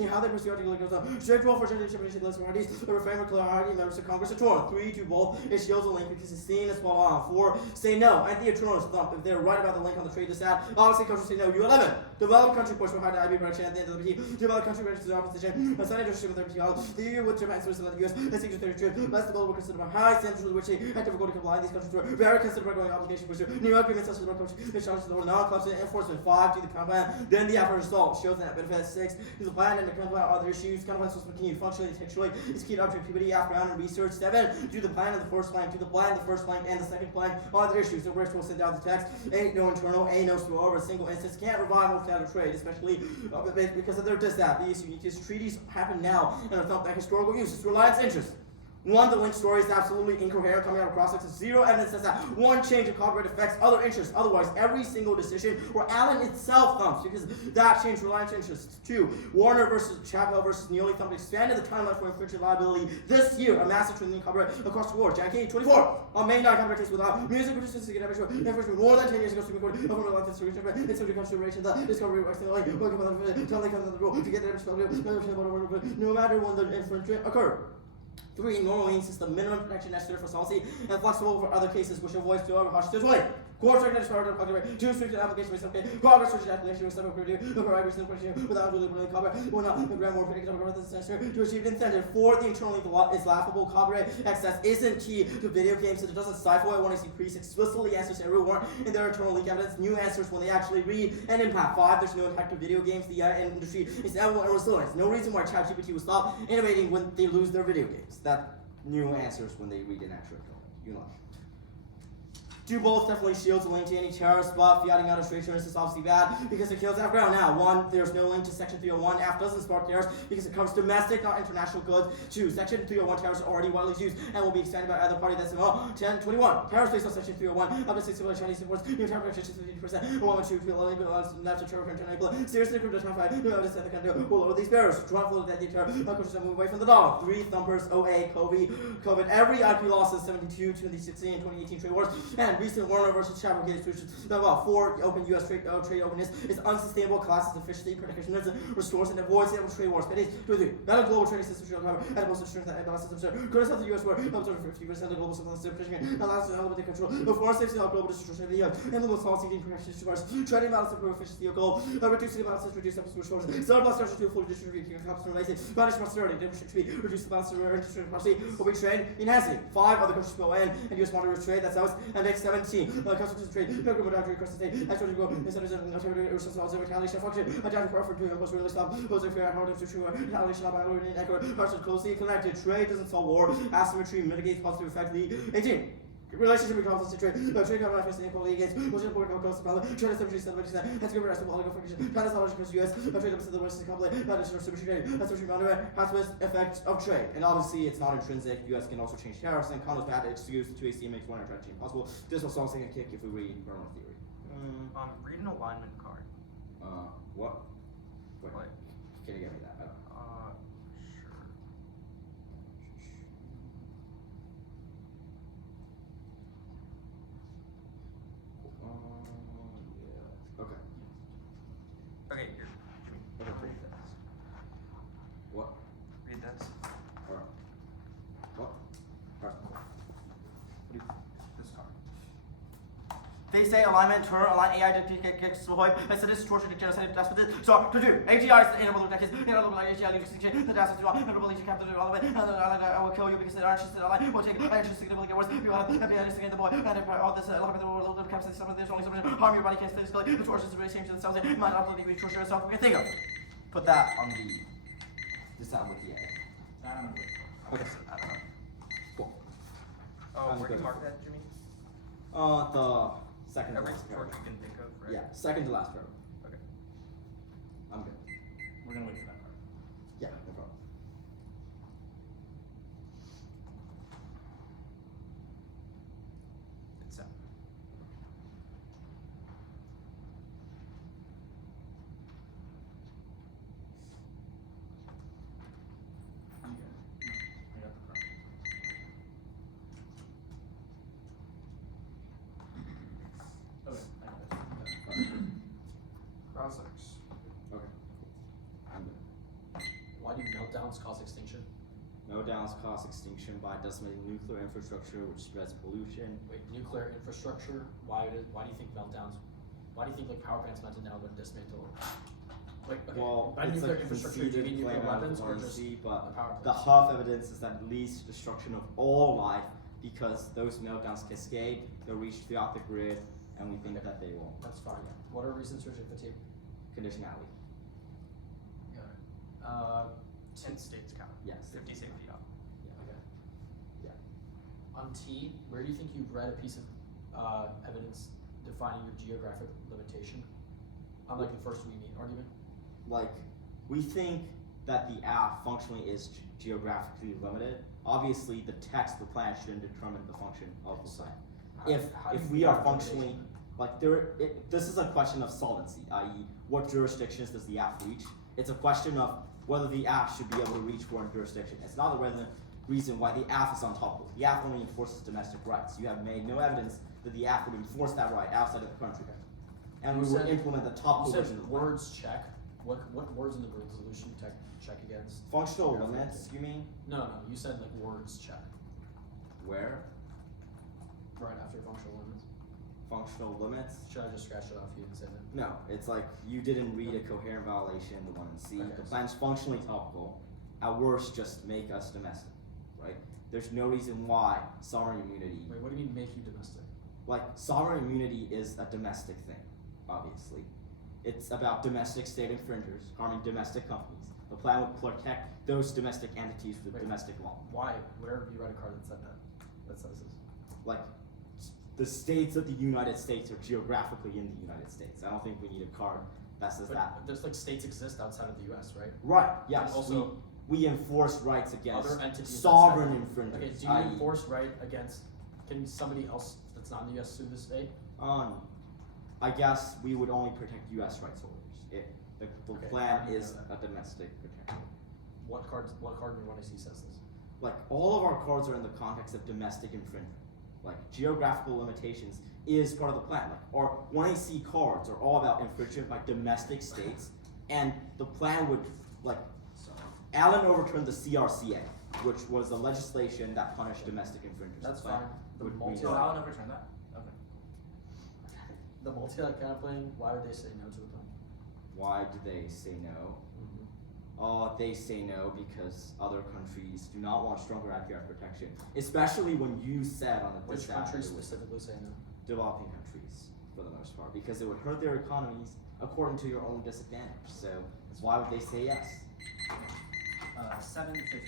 in how they pursue article goes on. Strict rule for generation lists varieties, the refrain of clarity, members of Congress are torn. 3, do both, it shields a link because it's seen as well on. 4, say no. I think eternal is thump. If they're right about the link on the trade this ad, obviously countries say no. U11. Developed country push for high to IB production at the end of the BT. Developed country ready to the opposition. Assign interest with their BT. The EU with Japan, Switzerland, the US, and Secret Territory. Less the global considered by high central which they had difficulty complying. These countries were very considered going obligation pursue. New agreements such as the country, the challenges of the non-collapse enforcement. 5, do the combat. Then the effort result shows that benefit. 6, do the plan and the combat other issues. Combat supposed to continue functionally, textually. It's key to objectivity, background, and research. 7, do the plan and the first plank. Do the plan, the first plank, and the second plank. Other issues. The worst will send out the text. A, no internal. A, no spillover. A single instance can't revive multi-lateral trade, especially because of their disap. These unique treaties happen now and are thought that historical use. It's reliance interest. 1, the link story is absolutely incoherent coming out of cross-sections. 0 evidence says that one change of copyright affects other interests. Otherwise, every single decision where Allen itself thumps because that changed reliance interests. 2, Warner versus Chappell versus Neely thumped expanded the timeline for infringement liability this year. A massive trending copyright across the board. Jackie 24. On May 9 copyright case without music producers to get infringement more than 10 years ago. Supreme Court over the life of it's under consideration that discovery works in the way. Until they come to the rule to get their no matter when the infringement occurred. 3. Normal lien system, minimum protection necessary for solvency, and flexible for other cases which avoids to overhush to 20. Core strict power to calculate 2 strict application with okay. Progress which application with several review, provide reasonable question without really cover, will not grant more predictable growth as necessary to achieve the incentive. 4. The internal link is laughable. Copyright access isn't key to video games, so it doesn't stifle it when see priests explicitly answers every warrant in their internal link evidence, new answers when they actually read and impact. 5. There's no impact to video games. The industry is ever and resilient. No reason why ChatGPT will stop innovating when they lose their video games. That new answers when they read an actual code. You know. Do both definitely shields a link to any terrorist buff. Fiating out of straight is obviously bad because it kills F-ground. Now, 1, there's no link to Section 301. F doesn't spark terrorists because it covers domestic, not international goods. 2, Section 301 terrorists are already widely used and will be extended by either party that's in law. 10, 21. Terrorists based on Section 301 up to 6 Chinese imports. New terror protections 50%. 1, 2, 3, 11, natural terror content enable. Seriously, crypto 25. New evidence that the country will lower these barriers. Drop flow that the terror. Move away from the dog. 3, thumpers, OA, COVID. Every IP law since 72, 2016, and 2018 trade wars. And recent Warner versus Chapel institutions. 4, open U.S. trade openness is unsustainable. Classes efficiency, protectionism, restores and avoids the trade wars. 3, better global trading system should cover and most strength and balance system. Critics of the U.S. war up to 50% of global supply system pushing allows to element control of foreign safety of global distribution of the U.S. and the most policy protection to trading balance improve efficiency of goal, reducing the balance reduce episode resources. Sell plus structure to fully distribute customer related, banish prosperity, different tree, reduce the balance of interest rate policy, will be trade enhancing. 5, other countries go in and use moderate trade. That's out. And next 17, customs trade. No global boundary across the state. Actually, go instead of retaliation function. Adaptive preferred to impose really stop. Those are fair, hard to true retaliation by ordinary accurate. Parts are closely connected. Trade doesn't solve war. Asymmetry mitigates positive effect. 18. Relationship with conflicts in trade. Trade government facing inequality against most important cost of power. Trade asymmetry 70%. Has given rise to political friction. China's knowledge across the US. Trade deficit the West is complex. Not just symmetry trade. Asymmetry boundary has with effects of trade. And obviously it's not intrinsic. US can also change tariffs and Condo's bad excuse to AC makes one interaction impossible. This will solve second kick if we read Burma theory. Read an alignment card. What? Wait, Like, can you get me that? I don't know. sure. Yeah. Okay. Okay, here. Okay, Read this. What? Read this. Alright. What? Alright. This card. They say alignment, turn, align AI to kick hoy. I said this is torture to genocide, that's what this. So, to do. AGI is the inable that is, inable like AGI leaves the data to all, never believe you capture all the way, and I will kill you because they are interested in align, will take, I actually significantly get worse. You will have FBI to the boy, and if all this, a lot of the world of capture some of this, only some harm your body can't physically, the torture is really same to the cells, might not believe you torture yourself, okay, think of. Put that on the, decide with the A. That I'm good. Okay. I don't know. Cool. Oh, I'm where do you good. mark that, Jimmy? The second to Every last torch paragraph. you can think of, right? Yeah, second to last paragraph. Okay. I'm good. We're gonna wait for that part. Yeah, no problem. It's I got the part. Okay, I got it. Cross-X. Okay. I'm good. Why do meltdowns cause extinction? Meltdowns cause extinction by decimating nuclear infrastructure, which spreads pollution. Wait, nuclear infrastructure? Why do you think meltdowns? Why do you think like power plants melted down would dismantle? Wait, okay. Well, by it's nuclear like infrastructure, do you conceded mean nuclear claim out of weapons or just buoyancy, the but power the plants? Huff evidence is that leads to destruction of all life because those meltdowns cascade, they'll reach throughout the grid, and we think Okay. that they will. That's fine. What are reasons to reject the tape? Conditionality. Uh, 10 states count. Yes. 50 safety out. okay. Yeah. On T, where do you think you've read a piece of evidence defining your geographic limitation? Unlike the first we meet argument. Like, we think that the app functionally is geographically limited. Obviously, the text of the plan shouldn't determine the function of the plan. How do If you we figure are out functionally, limitation? this is a question of solvency, i.e., what jurisdictions does the app reach? It's a question of whether the app should be able to reach foreign jurisdiction. It's not a relevant reason why the app is untoppable. The app only enforces domestic rights. You have made no evidence that the app would enforce that right outside of the country. And You we would said- implement the top You version said of the words check. What words in the resolution check against? Functional geographical limits, you mean? No, you said like words check Where? right after functional limits. Functional limits? Should I just scratch it off? You didn't say that. No, it's like you didn't read a coherent violation, the one in C. Okay, The so- plan's functionally topical. At worst, just make us domestic, right? There's no reason why sovereign immunity, Wait, what do you mean make you domestic? like sovereign immunity is a domestic thing, obviously. It's about domestic state infringers harming domestic companies. The plan would protect those domestic entities with Wait. domestic law. Why? Where have you read a card that said that? That says this. Like, the states of the United States are geographically in the United States. I don't think we need a card that says that. But there's like states exist outside of the U.S., right? Right, yes. And also, we enforce rights against other entities sovereign outside- infringers. Okay, do you i.e., enforce right against? Can somebody else that's not in the U.S. sue the state? I guess we would only protect U.S. rights holders. The Okay, plan how do you is know a domestic protection. What card in your 1AC says this? Like, all of our cards are in the context of domestic infringement. Like, geographical limitations is part of the plan. Like, our 1AC cards are all about infringement by domestic states, and the plan would, like, Allen overturned the CRCA, which was the legislation that punished domestic infringers. That's The plan fine. The would multi- So rewrite. Alan overturned that? Okay. The multi-lag kind of playing. Why would they say no to the plan? Why do they say no? They say no because other countries do not want stronger IPR protection, especially when you said on the Which disadvantage countries it was specifically say no? developing countries for the most part, because it would hurt their economies according to your own disadvantage. So why would they say yes? 750.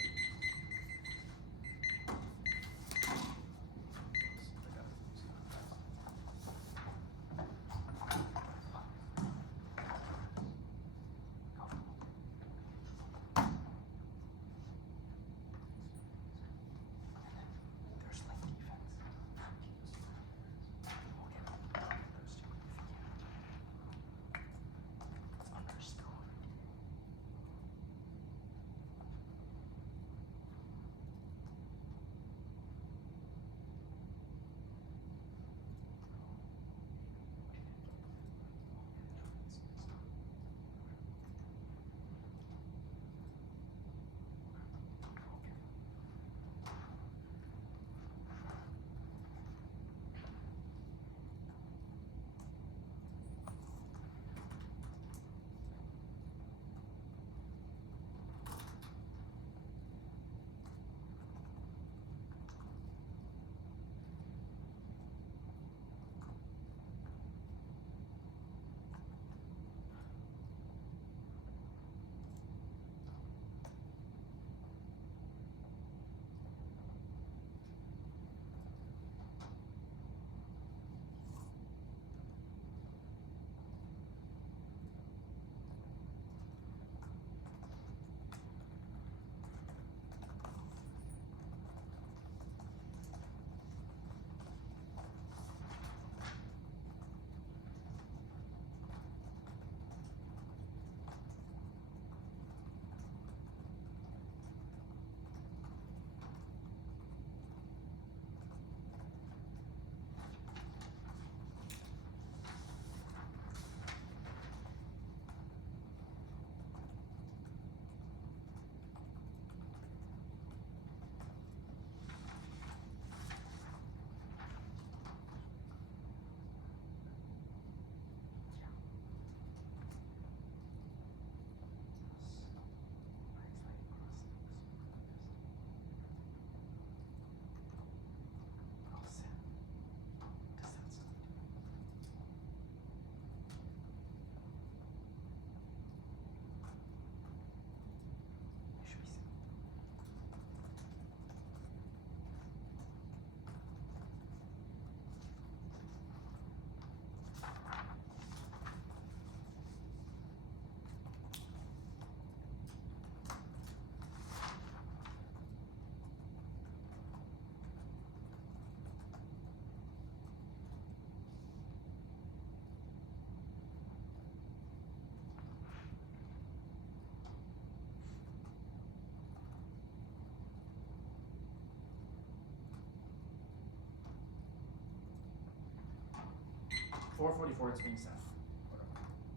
$444 it's being sent.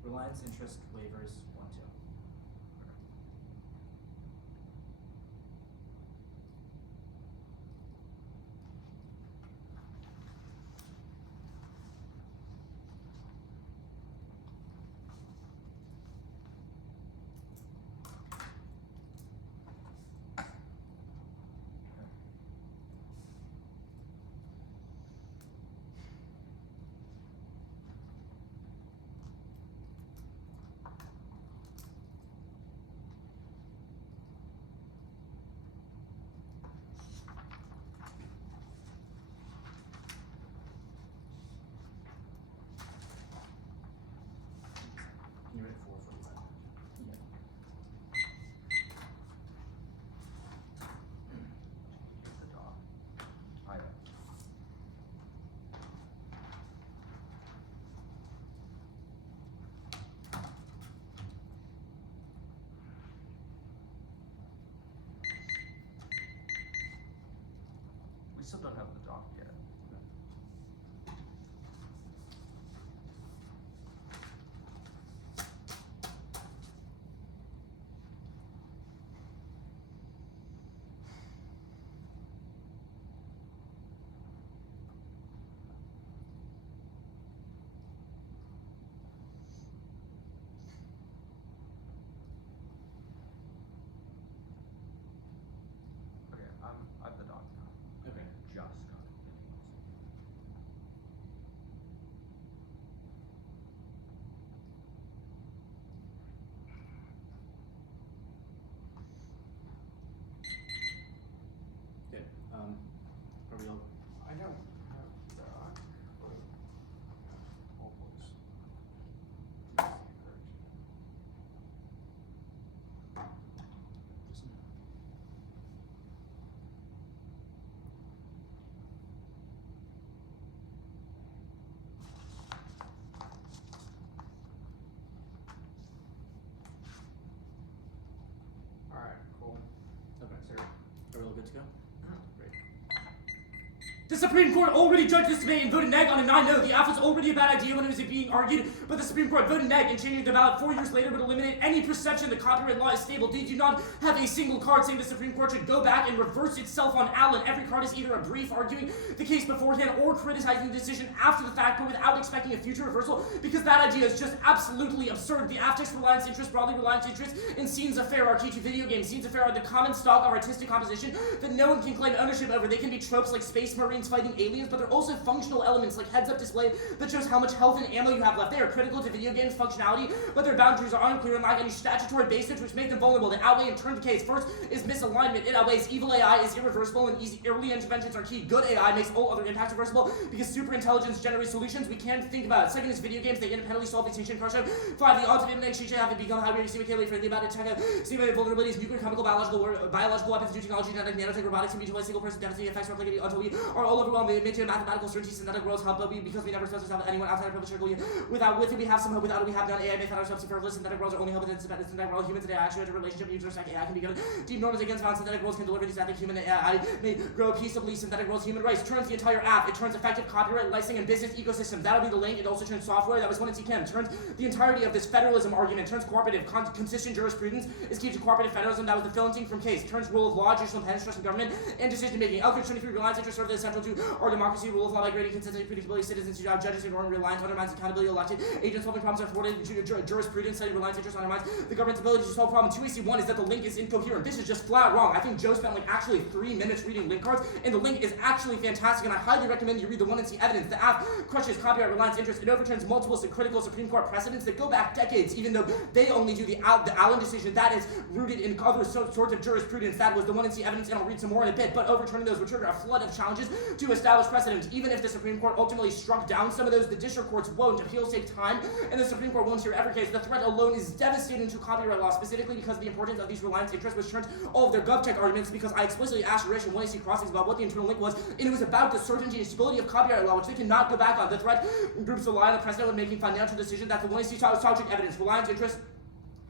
Reliance interest waivers 1-2. don't have the doc yet. Okay, I have the doc now. Okay. Just got it. Okay. Are we all? I don't have doc. Oh, boys. Alright, cool. Okay. Sir. Are we all good to go? Great. The Supreme Court already judged this debate and voted neg on a 9-0. The AF was already a bad idea when it was being argued, but the Supreme Court voted neg and changing the ballot 4 years later would eliminate any perception that copyright law is stable. They do not have a single card saying the Supreme Court should go back and reverse itself on Allen. Every card is either a brief arguing the case beforehand or criticizing the decision after the fact, but without expecting a future reversal, because that idea is just absolutely absurd. The AF takes reliance interest, broadly reliance interest, in scenes of fair are key to video games. Scenes of fair are the common stock of artistic composition that no one can claim ownership over. They can be tropes like space marines fighting aliens, but they're also functional elements like heads-up display that shows how much health and ammo you have left. They are critical to video games functionality, but their boundaries are unclear and lack any statutory basis which make them vulnerable. They outweigh and turn the case. First is misalignment. It outweighs evil AI is irreversible and early interventions are key. Good AI makes all other impacts reversible because superintelligence generates solutions we can't think about. Second is video games. They independently solve extinction question. 5. The odds of imminent extinction have become highly significantly friendly about it. Check out simulated vulnerabilities, nuclear, chemical, biological weapons, new technology, genetic, nanotech, robotics, immutable, single person, devastating effects, replicating until we are all overwhelmed. They admit to mathematical certainty, synthetic worlds help because we never trust ourselves to anyone outside our privileged circle. With it we have some hope, without it we have none. AI may find ourselves superfluous. Synthetic worlds are only hope in synthetic world. Humans today actually have a relationship with users like AI can be given deep norms against violence. Synthetic worlds can deliver these ethic human AI may grow peaceably. Synthetic worlds human race turns the entire app. It turns effective copyright, licensing, and business ecosystems. That'll be the link. It also turns software that was one in CChem. Turns the entirety of this federalism argument. Turns cooperative, consistent jurisprudence is key to cooperative federalism. That was the filleting from case. Turns rule of law, judicial independence, trust in government, and decision making. Eldridge 23 reliance interest serve as central to our democracy. Rule of law by grading consistency, predictability, citizens to judges ignoring reliance, undermines accountability, elected agents solving problems are thwarted. Jurisprudence citing reliance interest undermines the government's ability to solve problems. 2AC1 is that the link is incoherent. This is just flat wrong. I think Joe spent like actually 3 minutes reading link cards, and the link is actually fantastic, and I highly recommend you read the 1NC evidence. The app crushes copyright reliance interest. It overturns multiple critical Supreme Court precedents that go back decades, even though they only do the Allen decision that is rooted in other sorts of jurisprudence. That was the 1NC evidence, and I'll read some more in a bit, but overturning those would trigger a flood of challenges to establish precedents. Even if the Supreme Court ultimately struck down some of those, the district courts won't. Appeals take time, and the Supreme Court won't hear every case. The threat alone is devastating to copyright law, specifically because of the importance of these reliance interests, which turns all of their GovTech arguments, because I explicitly asked Rish and 1AC Crossings about what the internal link was, and it was about the certainty and stability of copyright law, which they cannot go back on. The threat groups rely on the precedent when making financial decisions. That the 1AC subject evidence, reliance interest,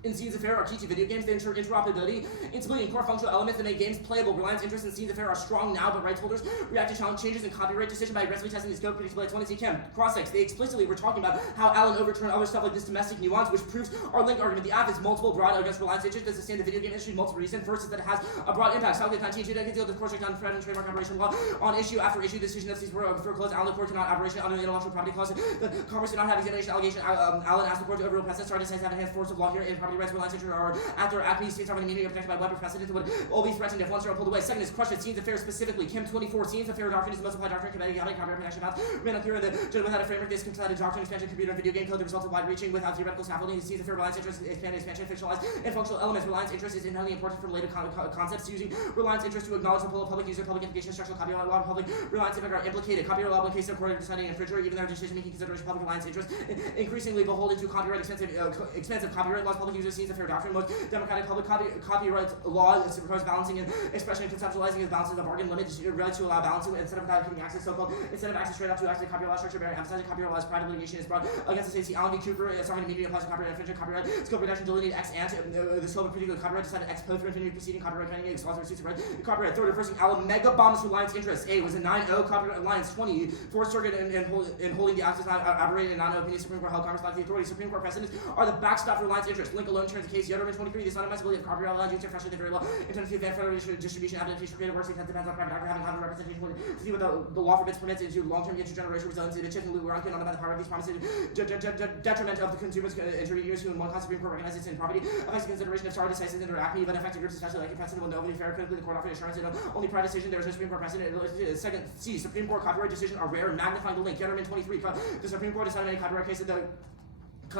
in scenes of fair are key to video games. They ensure interoperability, instability, and core functional elements that make games playable. Reliance interests in scenes of fair are strong now, but rights holders react to challenge changes in copyright decision by aggressively testing the scope, predictability. 1NC Chem, Cross-X. They explicitly were talking about how Allen overturned other stuff like this domestic nuance, which proves our link argument. The app is multiple broad against reliance interest that sustain the video game industry multiple reasons. First is that it has a broad impact. South 19, 2 decades ago, the court struck down Fred and trademark operation law on issue after issue decision that these were closed. Allen court cannot operation under the intellectual property clause. The Congress did not have examination allegation. Allen asked the court to overrule precedent, started to have enhanced force of law here, and property rights reliance interest are after API states are immunity are protected by web precedent would all be threatened if once are pulled away. Second is crushed at scenes of fair specifically. Kim 24 scenes of fair doctrine is the most applied doctrine committed having copyright protection path. Ran up here the without a framework. This considered doctrine expansion computer and video game code. The result of wide reaching without theoretical scaffolding. Scenes of fair reliance interest expanded expansion fictionalized and functional elements. Reliance interest is inherently important for related concepts using reliance interest to acknowledge the pull of public user, public implication, structural copyright law, public reliance impact are implicated. Copyright law in case of court deciding infringer, even their decision making consideration public reliance interest increasingly beholden to copyright expensive copyright laws, public user use of scenes of fair doctrine. Most democratic public copyright law is requires balancing and expression and conceptualizing as balancing the bargain limit to allow balancing instead of without giving access instead of access straight up to actually copyright law structure, bearing emphasizing copyright law's private litigation is brought against the state. Alan V. Cooper, sovereign immunity applies to copyright infringement, copyright scope reduction delineated ex ante, the scope of particular copyright decided ex post for continued proceeding, copyright claiming exhaustive suits of right. Copyright third reversing Alan mega bombs reliance interest. A was a 9-0 copyright alliance 20 Fourth Circuit and holding the access not operating and non opinion Supreme Court held Congress lacked the authority. Supreme Court precedents are the backstop for reliance interest. Link alone turns the case. Yoderman 23. The unadmissibility of copyright allowed use of fresh the very law intended to advance federal distribution application for creative works because depends on private actor having representation to see what the law forbids permits into long-term intergenerational resiliency. The chicken loop around not by the power of these promises detriment of the consumers intermediaries who in one class Supreme Court recognizes in property affects consideration of sorry decisive under acme but affected groups especially like a precedent will know be fair critically the court offered assurance and only prior decision there is no Supreme Court precedent. Second C Supreme Court copyright decisions are rare magnifying the link. Yoderman 23. The Supreme Court decided any copyright case that the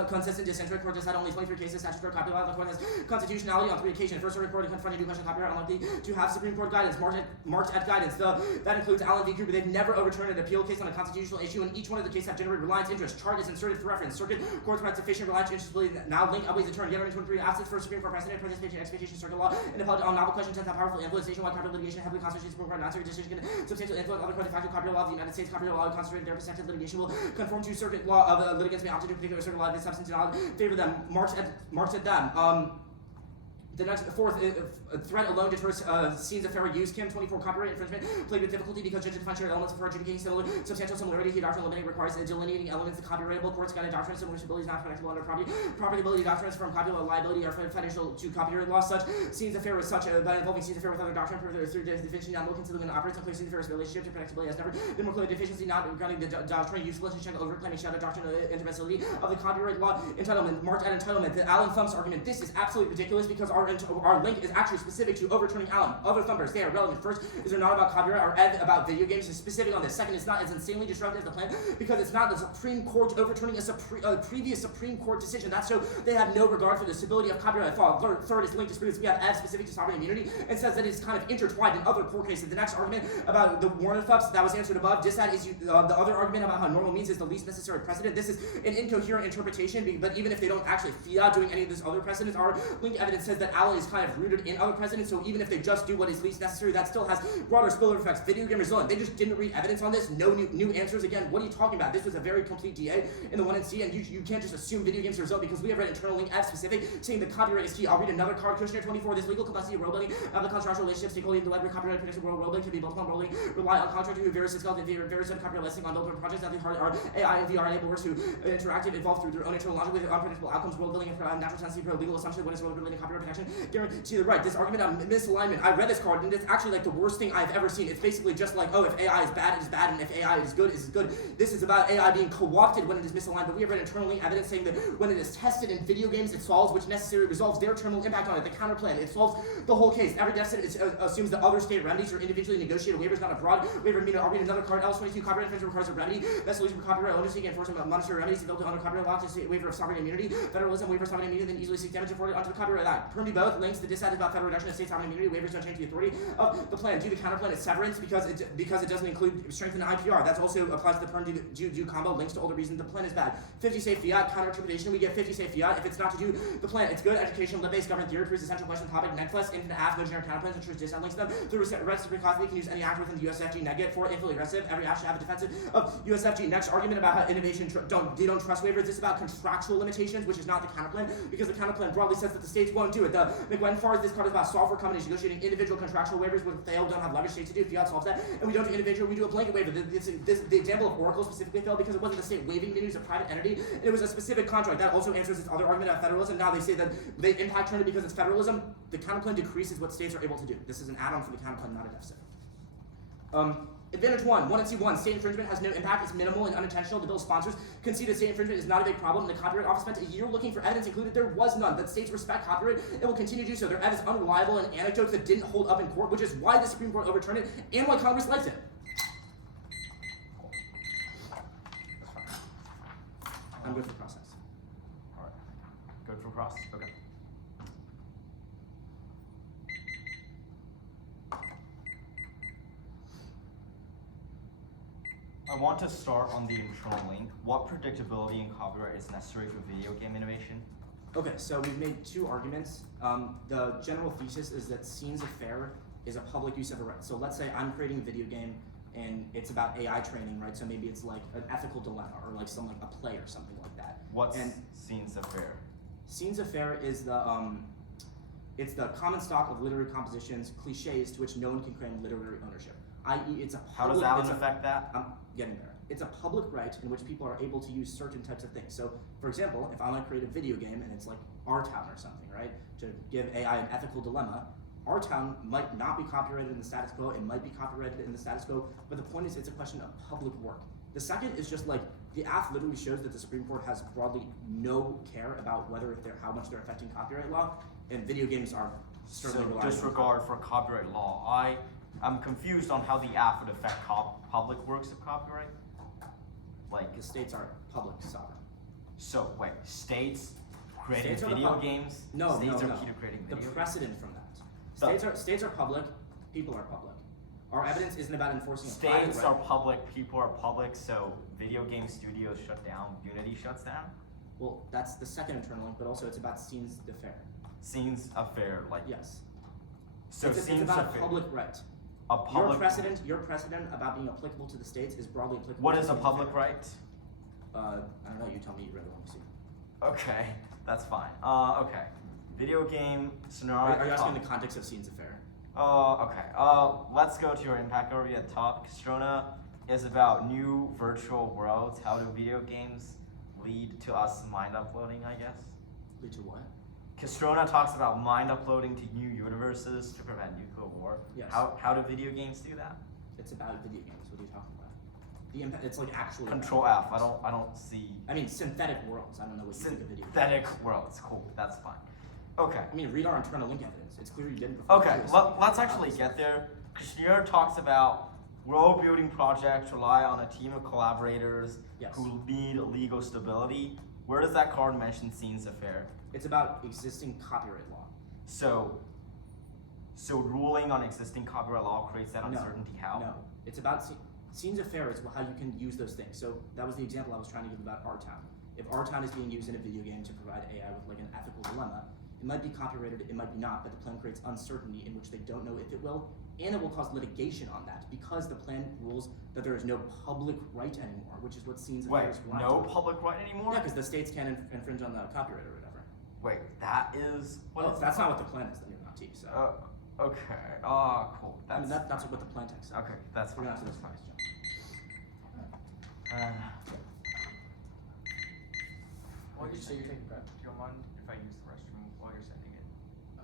consistent dissent court decided only 23 cases statutory copyright law. The court has constitutionality on 3 occasions. First Circuit Court confronted new question copyright unlikely to have Supreme Court guidance. March at guidance. That includes Alan V. Cooper. They've never overturned an appeal case on a constitutional issue, and each one of the cases have generated reliance interest. Chart is inserted for reference. Circuit courts provide sufficient reliance interest. Now link always the term. Yoderman 23. Absence for Supreme Court precedent, participation, expectation, circuit law, and appellate on novel questions tends to have powerful influence. Nationwide copyright litigation heavily constitutes Supreme Court non-circuit decision can substantial influence. Other court de facto copyright law of the United States copyright law concentrated their perspective litigation will conform to circuit law of the litigants may opt to do particular circuit law of the substance and favor them. March at them. The next fourth threat alone deters scenes of fair use. Kim 24 copyright infringement played with difficulty because judges define shared elements for adjudicating substantial similarity. The doctrine limiting requires delineating elements of copyrightable. Courts guided doctrines similar to abilities not connectable under property doctrines from copyright liability are financial to copyright law. Such scenes of fair with such by involving scenes of fair with other doctrine further through deficiency not will consider and operates on placing the fair's relationship to predictability has never been more clear. Deficiency not regarding the doctrine usefulness and check over claiming shadow doctrine intermissibility of the copyright law entitlement. Marked at entitlement. The Alan Thump's argument. This is absolutely ridiculous because our link is actually specific to overturning Allen. Other thumpers, they are relevant. First, is they're not about copyright or about video games. It's specific on this. Second, it's not as insanely disruptive as the plan because it's not the Supreme Court overturning a previous Supreme Court decision. That's so they have no regard for the stability of copyright law. Third is linked to disputes. We have as specific to sovereign immunity and says that it's kind of intertwined in other court cases. The next argument about the Warner thefts that was answered above. Dissat is the other argument about how normal means is the least necessary precedent. This is an incoherent interpretation, but even if they don't actually fiat doing any of this other precedents, our link evidence says that Allen is kind of rooted in other precedents, so even if they just do what is least necessary, that still has broader spillover effects. Video game resilient. They just didn't read evidence on this. No new answers. Again, what are you talking about? This was a very complete DA in the 1 and C, and you can't just assume video games are resilient because we have read internal link F specific saying the copyright is key. I'll read another card. Kushner 24. This legal complexity of role-building of the contractual relationship stakeholder in the web where copyright predicts role-building can be built upon role-building, rely on contract to various scales and various copyright listing on development projects that are AI and VR enabled works who interactive involved through their own internal logic with unpredictable outcomes, world-building and natural tendency for legal assumption what is role-building copyright protection. Guarantee the right. This argument on misalignment. I read this card and it's actually like the worst thing I've ever seen. It's basically just like, oh, if AI is bad, it is bad, and if AI is good, it is good. This is about AI being co-opted when it is misaligned, but we have read internally evidence saying that when it is tested in video games, it solves which necessarily resolves their terminal impact on it. The counterplan, it solves the whole case. Every deficit assumes that other state remedies are individually negotiated waivers, not a broad waiver. I'll read another card. LS22 copyright infringement requires a remedy. Best solution for copyright ownership and enforcement of monetary remedies developed under copyright law to waiver of sovereign immunity. Federalism waiver of sovereign immunity then easily seek damage afforded onto the copyright act. Perm do both. Links the dissat is about federal reduction of state sovereign immunity. Waivers don't change the authority of the plan. Do the counterplan is severance because it doesn't include strength in the IPR. That also applies to the perm do combo. Links to all the reasons the plan is bad. 50 say fiat counter interpretation. We get 50 say fiat. If it's not to do the plan, it's good. Education, lib-based government theory proves essential question topic. Necklace, infinite app, no generic counterplans, ensures dissat links them. The reciprocity can use any actor within the USFG negate. For infinitely aggressive, every act should have a defensive of USFG. Next argument about how innovation they don't trust waivers. This is about contractual limitations, which is not the counterplan because the counterplan broadly says that the states won't do it. The McGuinn-Farr, this part is about software companies negotiating individual contractual waivers with fail, don't have leverage states to do. Fiat solves that, and we don't do individual. We do a blanket waiver. The example of Oracle specifically failed because it wasn't the state waiving it was a private entity. And it was a specific contract. That also answers this other argument about federalism. Now they say that they impact turn it because it's federalism. The counterplan decreases what states are able to do. This is an add-on for the counterplan, not a deficit. Advantage 1 and C1. State infringement has no impact. It's minimal and unintentional. The bill's sponsors concede that state infringement is not a big problem. The Copyright Office spent a year looking for evidence, included there was none. That states respect copyright and will continue to do so. Their evidence is unreliable and anecdotes that didn't hold up in court, which is why the Supreme Court overturned it and why Congress likes it. I'm good for process. All right. Good for process. Okay. I want to start on the internal link. What predictability in copyright is necessary for video game innovation? Okay, so we've made two arguments. The general thesis is that scenes of fair is a public use of a right. So let's say I'm creating a video game and it's about AI training, right? So maybe it's like an ethical dilemma or like some like a play or something like that. What's And scenes of fair? scenes of fair is it's the common stock of literary compositions, cliches to which no one can claim literary ownership. I.e., it's a public. How does Allen it's a- affect that? I'm getting there. It's a public right in which people are able to use certain types of things. So, for example, if I want to create a video game and it's like Our Town or something, right? To give AI an ethical dilemma, Our Town might not be copyrighted in the status quo, it might be copyrighted in the status quo, but the point is it's a question of public work. The second is just like, the AF literally shows that the Supreme Court has broadly no care about how much they're affecting copyright law, and video games are certainly So relying on disregard for copyright law. I'm confused on how the app would affect public works of copyright. Like, the states are public sovereign. so wait, states creating States are the video pub- games? No, States no, are no. key to creating The video games? precedent from that. The- States are public, people are public. Our evidence isn't about enforcing a private States right. are public, people are public, so video game studios shut down, Unity shuts down? Well, that's the second internal link, but also it's about scenes de fair. Scenes of fair, like, Yes. so it's scenes about of a fair. public right. A public, Your precedent about being applicable to the states is broadly applicable. what to is a scenes de public fair. right? I don't know. You tell me. You read the one you see. Okay, that's fine. Okay. Video game scenario. Are you asking in the context of scenes de fair? Okay. Let's go to your impact area at top. Castrona is about new virtual worlds. How do video games lead to us mind uploading, I guess? Lead to what? Castrona talks about mind uploading to new universes to prevent nuclear war. Yes. How do video games do that? It's about video games. What are you talking about? The impact. It's like actually. Control F. I don't see I mean, synthetic worlds. I don't know what you think of video games. synthetic worlds. Cool. That's fine. Okay. I mean, read our internal link evidence. It's clear you didn't before. Okay, let's actually get there. Kushner talks about world building projects rely on a team of collaborators Yes. who need legal stability. Where does that card mention scenes of fair? It's about existing copyright law. So ruling on existing copyright law creates that No, uncertainty. How? No, it's about scenes of fair is how you can use those things. So that was the example I was trying to give about Our Town. If Our Town is being used in a video game to provide AI with like an ethical dilemma, it might be copyrighted, it might be not, but the plan creates uncertainty in which they don't know if it will, and it will cause litigation on that because the plan rules that there is no public right anymore, which is what scenes of Wait, fair is relying no on. public right anymore? Yeah, because the states can infringe on the copyright or whatever. Wait, that is what Well, is if that's not what the plan is, then you're not T. So okay. Cool. I mean that's what the plan text says. Okay, that's We're fine. gonna answer this That's question. fine. So you're taking prep? Do you mind if I use the restroom while you're sending it?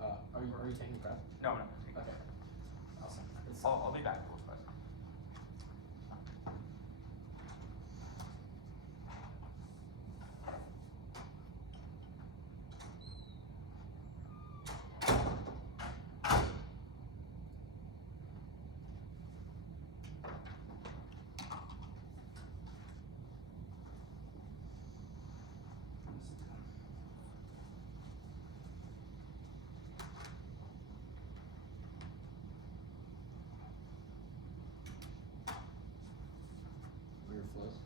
Are you taking prep? No. Okay. Awesome. I'll be back. What are your flows?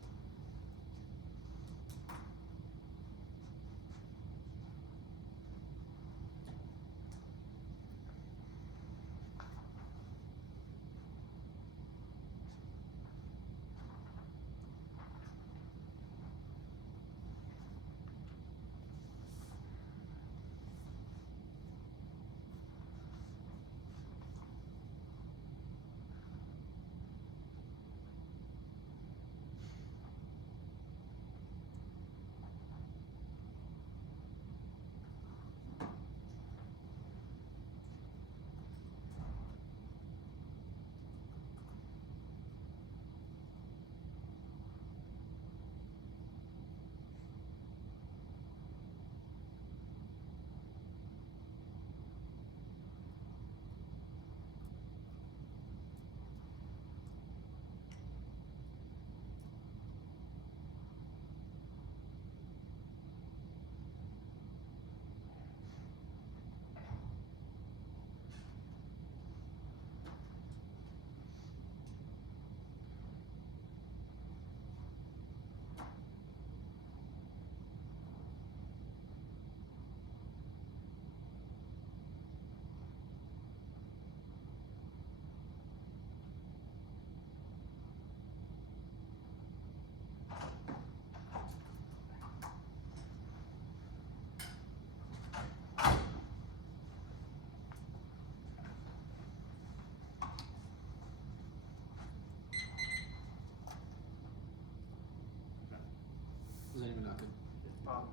Is anyone not good?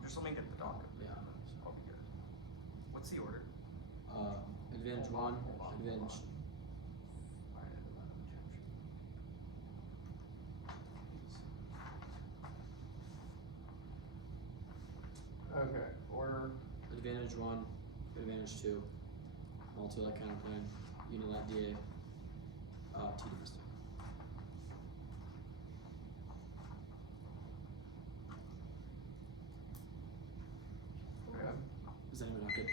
Just let me get the docket. Yeah. I'll be good. What's the order? Advantage one, advantage. Okay, order. Advantage one, advantage two, multi-lat counterplan, unilat DA, T domestic. Okay. Is anyone not good?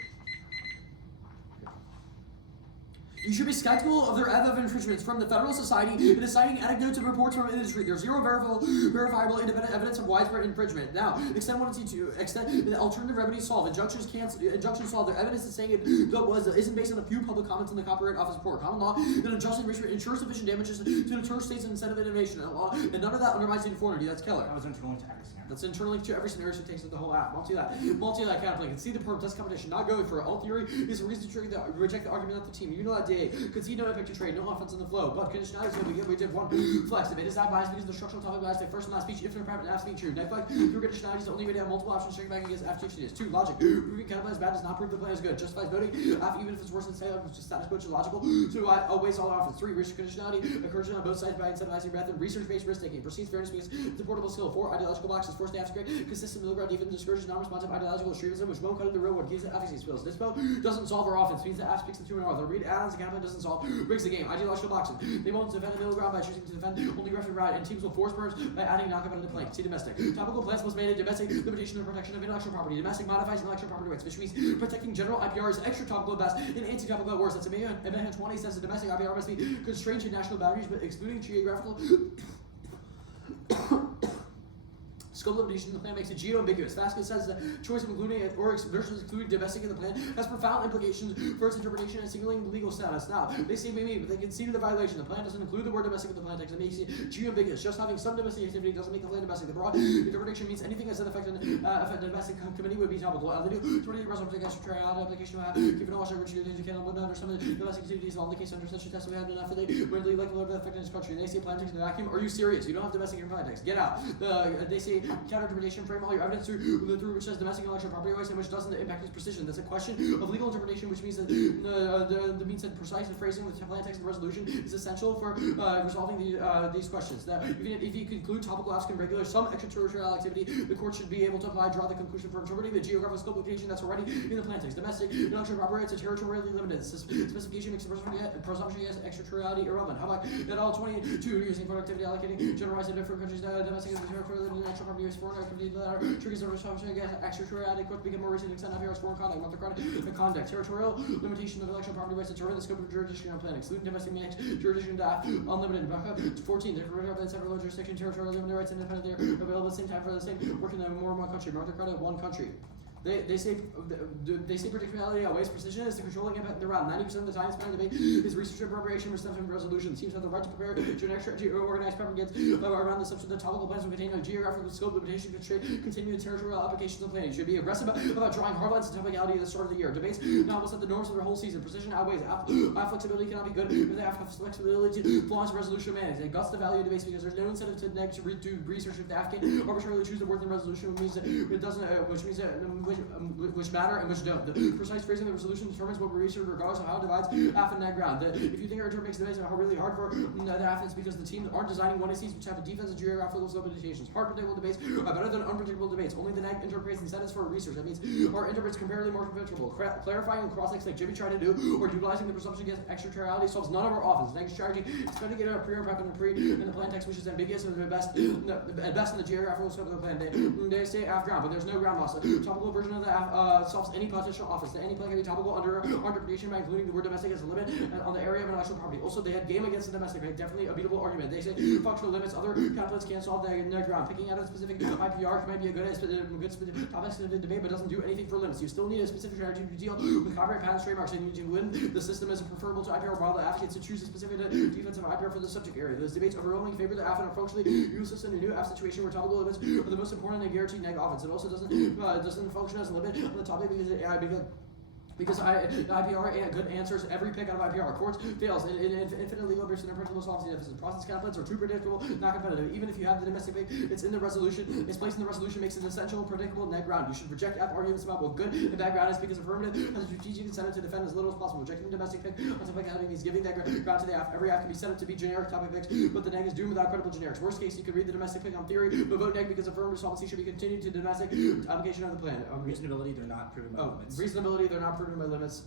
You should be skeptical of their of infringements from the Federal Society and assigning anecdotes and reports from industry. There's zero verifiable independent evidence of widespread infringement. Now, extend 1 and C2, extend the alternative remedies solved. Injunctions solved. Their evidence is saying isn't based on a few public comments in the Copyright Office report. Common law and unjust enrichment ensures sufficient damages to deter states and incentive innovation. And none of that undermines uniformity. That's Keller. That was internal to every scenario. That's internally to every scenario, so it takes the whole app. Multi-lat counterplay. Concede the purpose competition, not going for it. All theory is a reason to reject the argument that the team. Unilat DA. Concede no impact to trade, no offense in the flow. But conditionality is we did one flex. Debate is not biased because the structural topic bias like first and last speech, infinite private and absolute true. Next flex, through conditionality is the only way to have multiple options straight back against FTC is. 2. Logic. Proving counterplay is bad does not prove the plan is good. Justifies voting, even if it's worse than sale, which is status quo, which is logical. 2. Always all offense. 3. Research conditionality, encouragement on both sides by incentivizing rather than research-based risk-taking. Proceeds fairness because it's a portable skill. 4. Ideological boxes. 4. Staff great. Consistent middle ground defense discourages non-responsive ideological extremism, which won't cut in the real world. Gives the efficacy skills. Dispo doesn't solve our offense. Means the app speaks the 2 and R. The read add-ons and counterplay doesn't solve. Breaks the game. Ideological boxing. They won't defend the middle ground by choosing to defend only referee right, and teams will force burns by adding non-competitive plank. See domestic. Topical plans was made in domestic limitation and protection of intellectual property. Domestic modifies intellectual property rights, which means protecting general IPR is extra topical at best and anti-topical at worst. That's Amendment 20 says the domestic IPR must be constrained to national boundaries, but excluding geographical scope limitation in the plan makes it geo-ambiguous. Vasquez says that choice of including it or versus excluding domestic in the plan has profound implications for its interpretation and signaling legal status. Now, they say maybe, but they concede the violation. The plan doesn't include the word domestic in the plan text. It makes it geo-ambiguous. Just having some domestic activity doesn't make the plan domestic. The broad interpretation means anything that's affected a domestic committee would be topical. They do 20 resolve to extraterritorial application given a Washington Richard you can under some of the domestic activities on the case under such a test we had enough when they like the effect in this country. They say plan text in the vacuum. Are you serious? You don't have domestic in your plan text. Get out. They say counter-interpretation, frame all your evidence through which says domestic intellectual property rights and which doesn't impact its precision. That's a question of legal interpretation, which means that the means that precise and phrasing with the plan text and resolution is essential for resolving these questions. That if you conclude topical apps can regulate some extraterritorial activity, the court should be able to draw the conclusion for interpreting the geographical scope limitation that's already in the plan text. Domestic intellectual property rights are territorially limited. Specification makes the presumption against extraterritoriality irrelevant. How about that all 22 using productivity allocating generalized in different countries domestic territorial intellectual property rights foreign activity triggers the presumption against extraterritoriality court become more recent extent of your foreign conduct, multi-chronic conduct. Territorial limitation of intellectual property rights determine the scope of jurisdiction on plan, excluding domestic means jurisdiction to unlimited. 14. The several jurisdiction territorial limited rights independently are available at the same time for the same work in more than one country. Multi-chronic one country. They say predictability outweighs precision is the controlling impact in the round. 90% of the time spent on debate is research and preparation, which stems from resolution. Teams have the right to prepare to an extra organized propaganda around the assumption that topical plans will contain a geographical scope limitation continue the territorial applications of planning. You should be aggressive about drawing hard lines and topicality at the start of the year. Debates now will set the norms for their whole season. Precision outweighs flexibility cannot be good if they have flexibility to flaws resolution manage. They guts the value of debates because there's no incentive to do research if the app can arbitrarily choose the word in resolution, which means that it doesn't, which means that which matter and which don't. The precise phrasing of the resolution determines what we research regardless of how it divides half and net ground. If you think our term makes debates really hard for the half, it's because the teams aren't designing one of these which have a defensive geographical scope limitations. Hard predictable debates are better than unpredictable debates. Only the neg interprets incentives for research. That means our interprets comparatively more predictable. Clarifying and cross-links like Jimmy tried to do, or utilizing the presumption against extraterritoriality solves none of our offense. Negative strategy is trying to get a pre prep and pre in the plan text, which is ambiguous and at best in the geographical scope of the plan. They say half ground, but there's no ground loss. The topical version of the solves any potential office. The any plan can be topical under interpretation by including the word domestic as a limit on the area of intellectual property. Also, they had game against the domestic, right? Definitely a beatable argument. They say functional limits, other templates can't solve their ground. Picking out a specific IPR might be a good topic in the debate, but doesn't do anything for limits. You still need a specific strategy to deal with copyright patents, trademarks, and you win. The system is preferable to IPR, while the advocates to choose a specific defensive IPR for the subject area. Those debates overwhelmingly favor the app and are functionally useless in a new app situation where topical limits are the most important and guaranteed neg offense. It also doesn't function as a limit on the topic because Because IPR good answers every pick out of IPR. Courts fails in infinite legal abuse and principal solvency deficit. Process conflicts are too predictable, not competitive. Even if you have the domestic pick, it's in the resolution. Its place in the resolution makes it essential, predictable, net ground. You should reject F arguments about what good and bad ground is because affirmative has a strategic incentive to defend as little as possible. Rejecting the domestic pick on Topicality means giving that ground to the F. Every F can be set up to be generic topic picks, but the neg is doomed without credible generics. Worst case, you could read the domestic pick on theory, but vote neg because affirmative solvency should be continued to domestic application of the plan. Reasonability, they're not proven by limits. Reasonability, they're not proven by limits.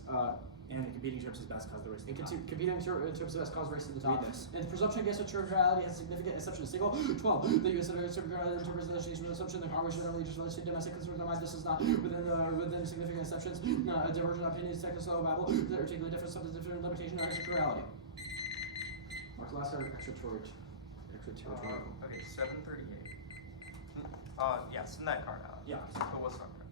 And competing terms is best cause the race to And the top. competing in terms of best cause race to the top. Read this. And presumption against materiality has significant exception to single. 12. The U.S. interprets the assumption that Congress should only just relate to domestic concerns. This is not within significant exceptions. A divergent opinion is technical Bible that are taking different subjects, different limitation or extraterritoriality. Mark's last extraterritorial. Okay, 738. Yeah, send that card out. Yeah. But what's not good?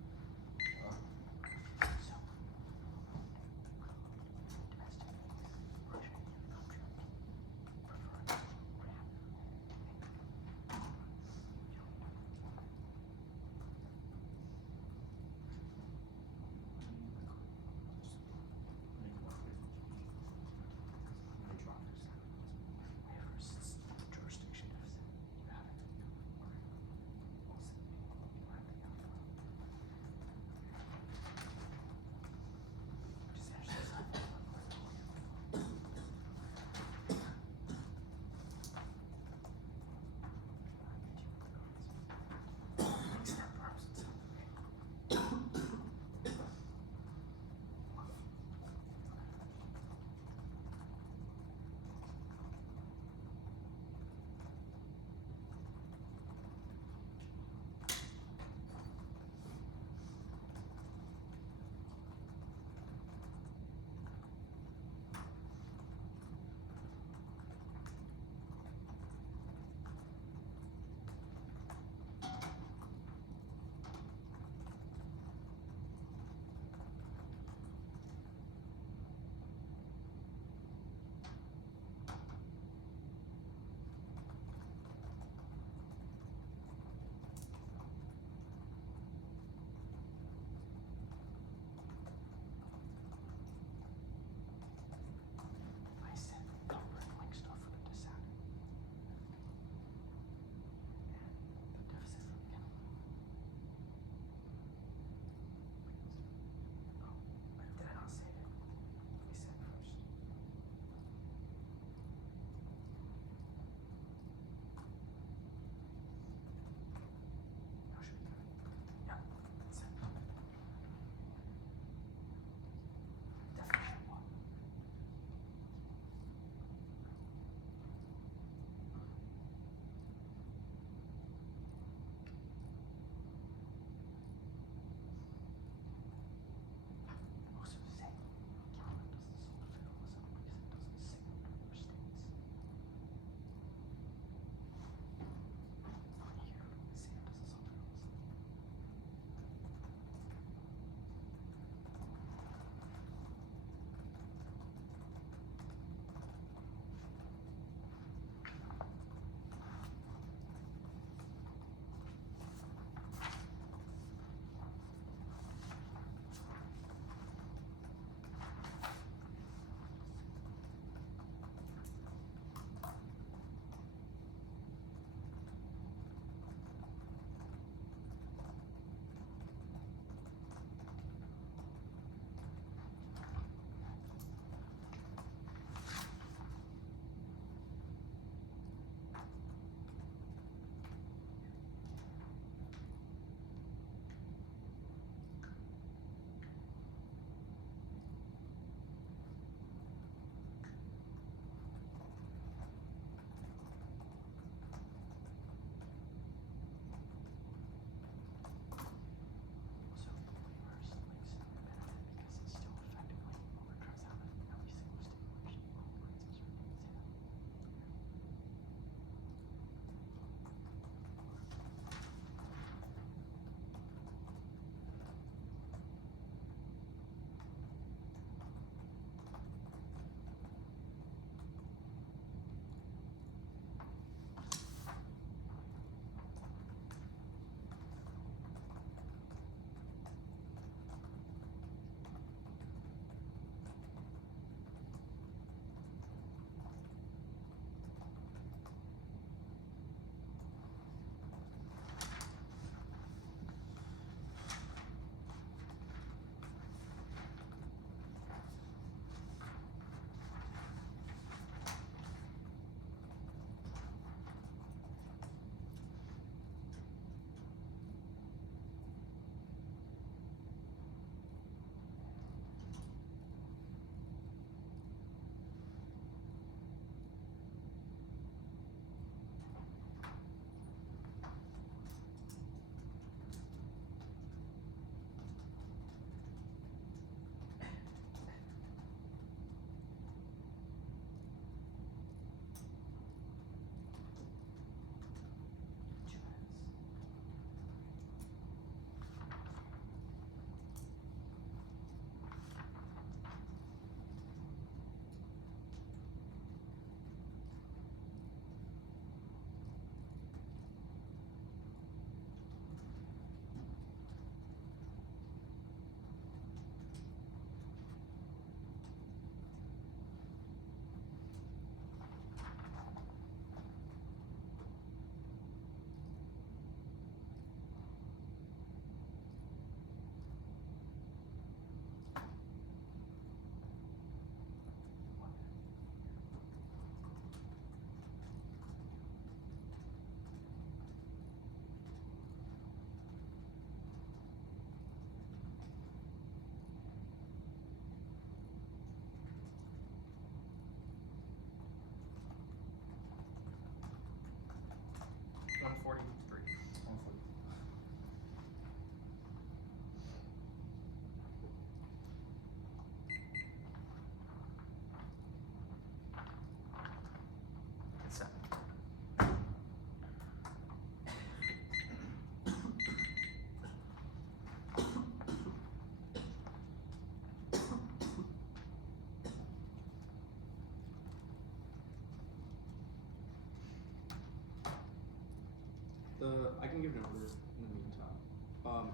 I can give an order in the meantime.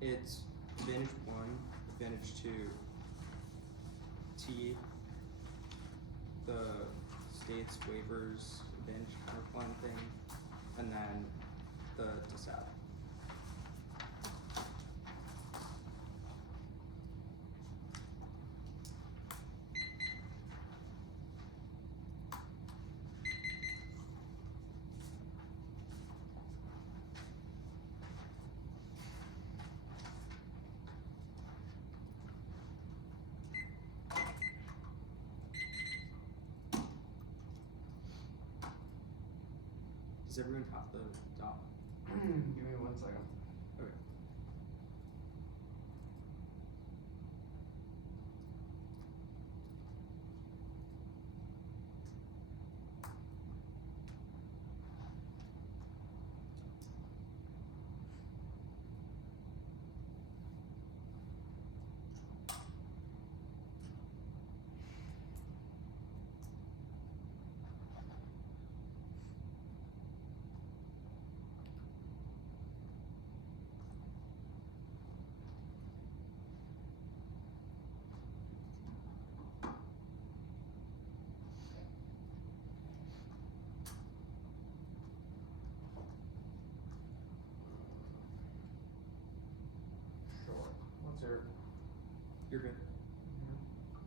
It's advantage 1, advantage 2, T, the states waivers, advantage counterplan thing, and then the disab. Does everyone have the dot? Give me 1 second. Okay. Sure. What's your? You're good.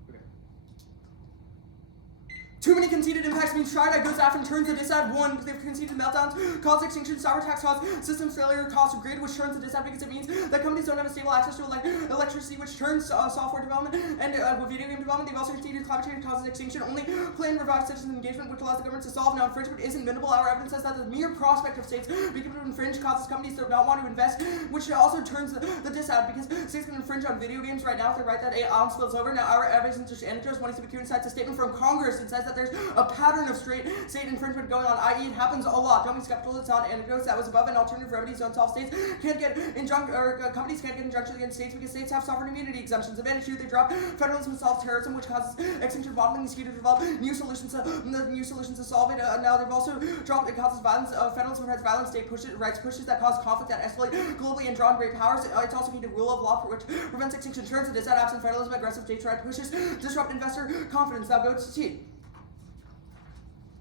Okay. Too many conceded impacts means tried. I goes after and turns the disad 1 because they've conceded meltdowns, cause extinction, cyber attacks, cause systems failure, cause grid, which turns the disad because it means that companies don't have a stable access to electricity, which turns software development and video game development. They've also conceded climate change causes extinction. Only plan revive citizen engagement, which allows the government to solve. Now, infringement isn't minimal. Our evidence says that the mere prospect of states being able to infringe causes companies to not want to invest, which also turns the disad because states can infringe on video games right now if they write that Allen spills over. Now, our evidence is anecdotes. One is to be cites a statement from Congress and says that there's a pattern of state infringement going on, i.e. it happens a lot. Don't be skeptical, it's not anecdotes. That was above an alternative remedy zone. Solve states can't get companies can't get injunctions against states because states have sovereign immunity exemptions. Advantage 2, they drop federalism solves terrorism, which causes extinction modeling is key to develop new solutions to solve it. Now they've also dropped it causes violence. Federalism prevents violence. State rights pushes that cause conflict that escalate globally and draw on great powers. It's also key to rule of law, for which prevents extinction. Turns to disad absent federalism, aggressive states' right pushes disrupt investor confidence. Now go to T.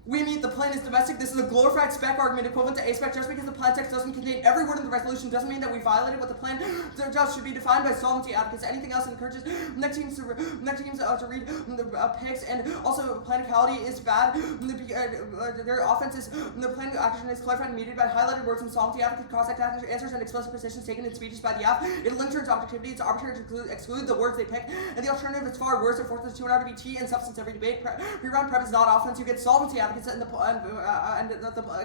We mean the plan is domestic. This is a glorified spec argument equivalent to A-spec. Just because the plan text doesn't contain every word in the resolution doesn't mean that we violated what the plan does. Should be defined by solvency advocates. Anything else encourages next teams to read the picks, and also planicality is bad. Their offense is the plan action is clarified and mediated by highlighted words from solvency advocates, cross-act answers, and explicit positions taken in speeches by the app. It limits objectivity. It's arbitrary to exclude the words they pick, and the alternative is far worse. It forces 2 hour to be T and substance every debate. Pre-round prep is not offense. You get solvency advocates and the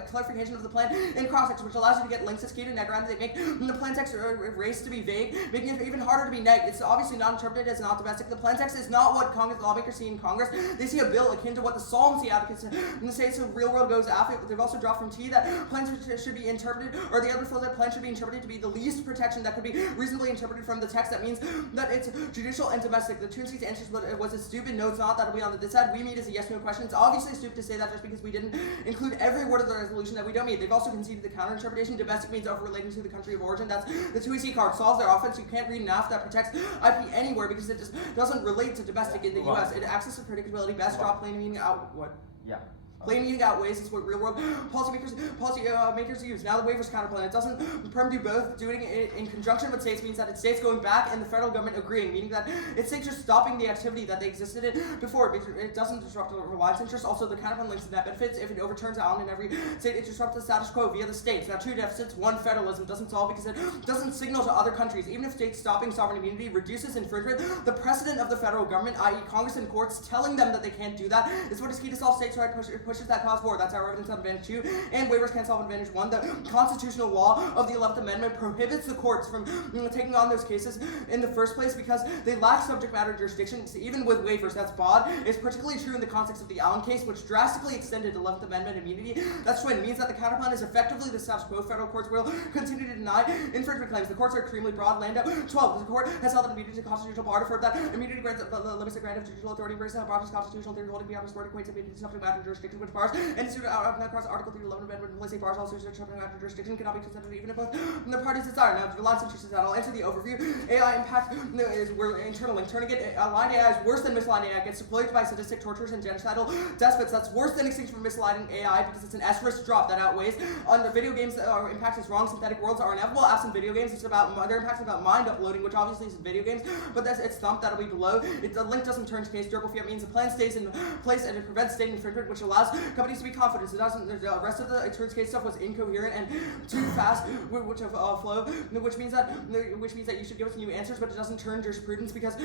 clarification of the plan in cross-text, which allows you to get links as key to negrand. They make the plan text race to be vague, making it even harder to be neg. It's obviously not interpreted as not domestic. The plan text is not what Congress lawmakers see in Congress. They see a bill akin to what the solvency advocates in the states of real world goes after. They've also dropped from T that plans should be interpreted, or the other flow that plans should be interpreted to be the least protection that could be reasonably interpreted from the text. That means that it's judicial and domestic. The two states answers was a stupid. No, it's not. That'll be on the disad. We meet is a yes/no question. It's obviously stupid to say that just because we didn't include every word of the resolution that we don't meet. They've also conceded the counter interpretation. Domestic means over relating to the country of origin. That's the 2EC card. Solves their offense. You can't read an AF that protects IP anywhere because it just doesn't relate to domestic in the US. It accesses predictability. Best drop plain meaning out. What? Yeah. Plain meaning outweighs is what real world policymakers use. Now the waivers counterplan. It doesn't perm do both. Doing it in conjunction with states means that it's states going back and the federal government agreeing, meaning that it's states just stopping the activity that they existed in before. It doesn't disrupt the reliance interest. Also, the counterplan links to net benefits. If it overturns Allen in every state, it disrupts the status quo via the states. Now, 2 deficits, 1 federalism doesn't solve because it doesn't signal to other countries. Even if states stopping sovereign immunity reduces infringement, the precedent of the federal government, i.e. Congress and courts, telling them that they can't do that is what is key to solve states' right pushes that cause for. That's our evidence on advantage 2, and waivers can't solve advantage 1. The constitutional law of the 11th Amendment prohibits the courts from taking on those cases in the first place because they lack subject matter jurisdiction, even with waivers. That's bod. It's particularly true in the context of the Allen case, which drastically extended 11th Amendment immunity. That's twin. Means that the counterplan is effectively the status quo. Federal courts will continue to deny infringement claims. The courts are extremely broad. Landau 12. The court has held an immunity to constitutional bar for that immunity grants limits the grant of judicial authority versus the broadest constitutional theory holding beyond this word equates immunity to subject matter jurisdiction. with bars, and sued out across Article 3 to 11 amendment and place bars also interpreted after jurisdiction cannot be consented even if both the parties desire. Now, reliance interest is that I'll answer the overview. AI impact is we're internal link. Turning it aligned AI is worse than misaligned AI. It gets deployed by sadistic torturers and genocidal despots. That's worse than extinction from misaligned AI because it's an S risk drop that outweighs. On the video games, our impact is wrong. Synthetic worlds are inevitable. Absent video games, it's about their impact is about mind uploading, which obviously is video games, but it's thumped. That'll be below. The link doesn't turn to case. Durable fiat means the plan stays in place and it prevents state infringement, which allows companies to be confident. It doesn't. The rest of the turns case stuff was incoherent and too fast, which of flow, which means that you should give us new answers, but it doesn't turn jurisprudence because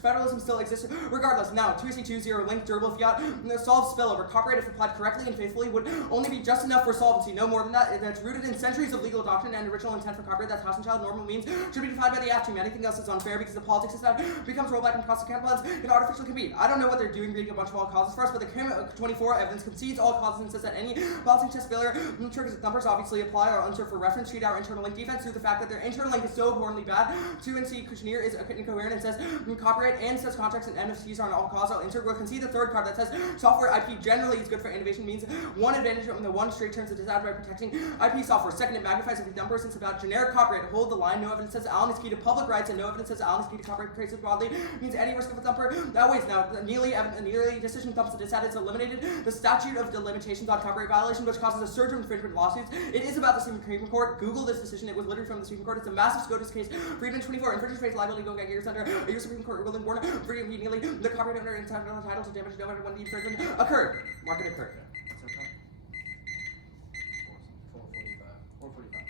federalism still exists regardless. Now, 2AC20 link durable fiat solves spillover. Copyright, if applied correctly and faithfully, would only be just enough for solvency. No more than that. That's rooted in centuries of legal doctrine and original intent for copyright. That's house and child normal means should be defined by the act team. Anything else is unfair because the politics is that becomes rollback and cost of counterbalance and artificially compete. I don't know what they're doing reading a bunch of all causes for us, but the CRIM 24 evidence concedes all causes and says that any balancing test failure triggers numbers obviously apply or unserved for reference. Treat our internal link defense to the fact that their internal link is so abhorrently bad. 2NC Kushner is incoherent and says copyright and says contracts and NFTs are on all cause. I'll insert. We'll concede the third card that says software IP generally is good for innovation means one advantage from the one straight turns it is out by protecting IP software. Second, it magnifies every dumb person. It's about generic copyright. Hold the line. No evidence says Allen is key to public rights and no evidence says Allen is key to copyright cases broadly means any risk of a thumper. That ways now the Neely decision thumps the dissat is eliminated the statute of the limitations on copyright violation, which causes a surge of infringement lawsuits. It is about the Supreme Court. Google this decision. It was literally from the Supreme Court. It's a massive SCOTUS case. Friedman 24. Infringers face liability go get years under a U.S. Supreme Court ruling warn free immediately. The copyright owner entitled title to damage no matter when the infringement occurred. Mark it occurred. That's okay. 445.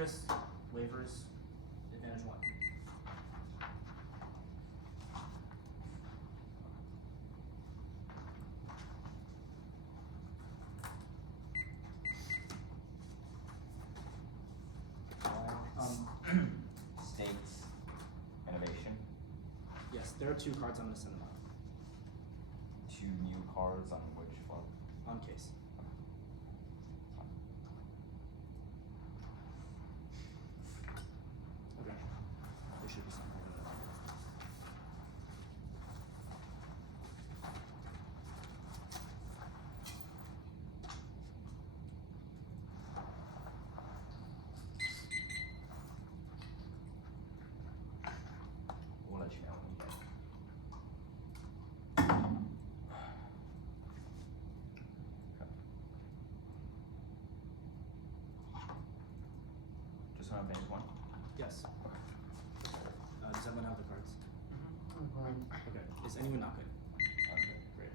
interest, waivers, advantage 1. States, innovation, Yes, there are 2 cards. I'm gonna send them out 2 new cards on which one? on case. Okay. There should be something over there. We'll let you know when you get it. Just want to finish one? Yes. Does everyone have the cards? Okay. Is anyone not good? Okay. Great.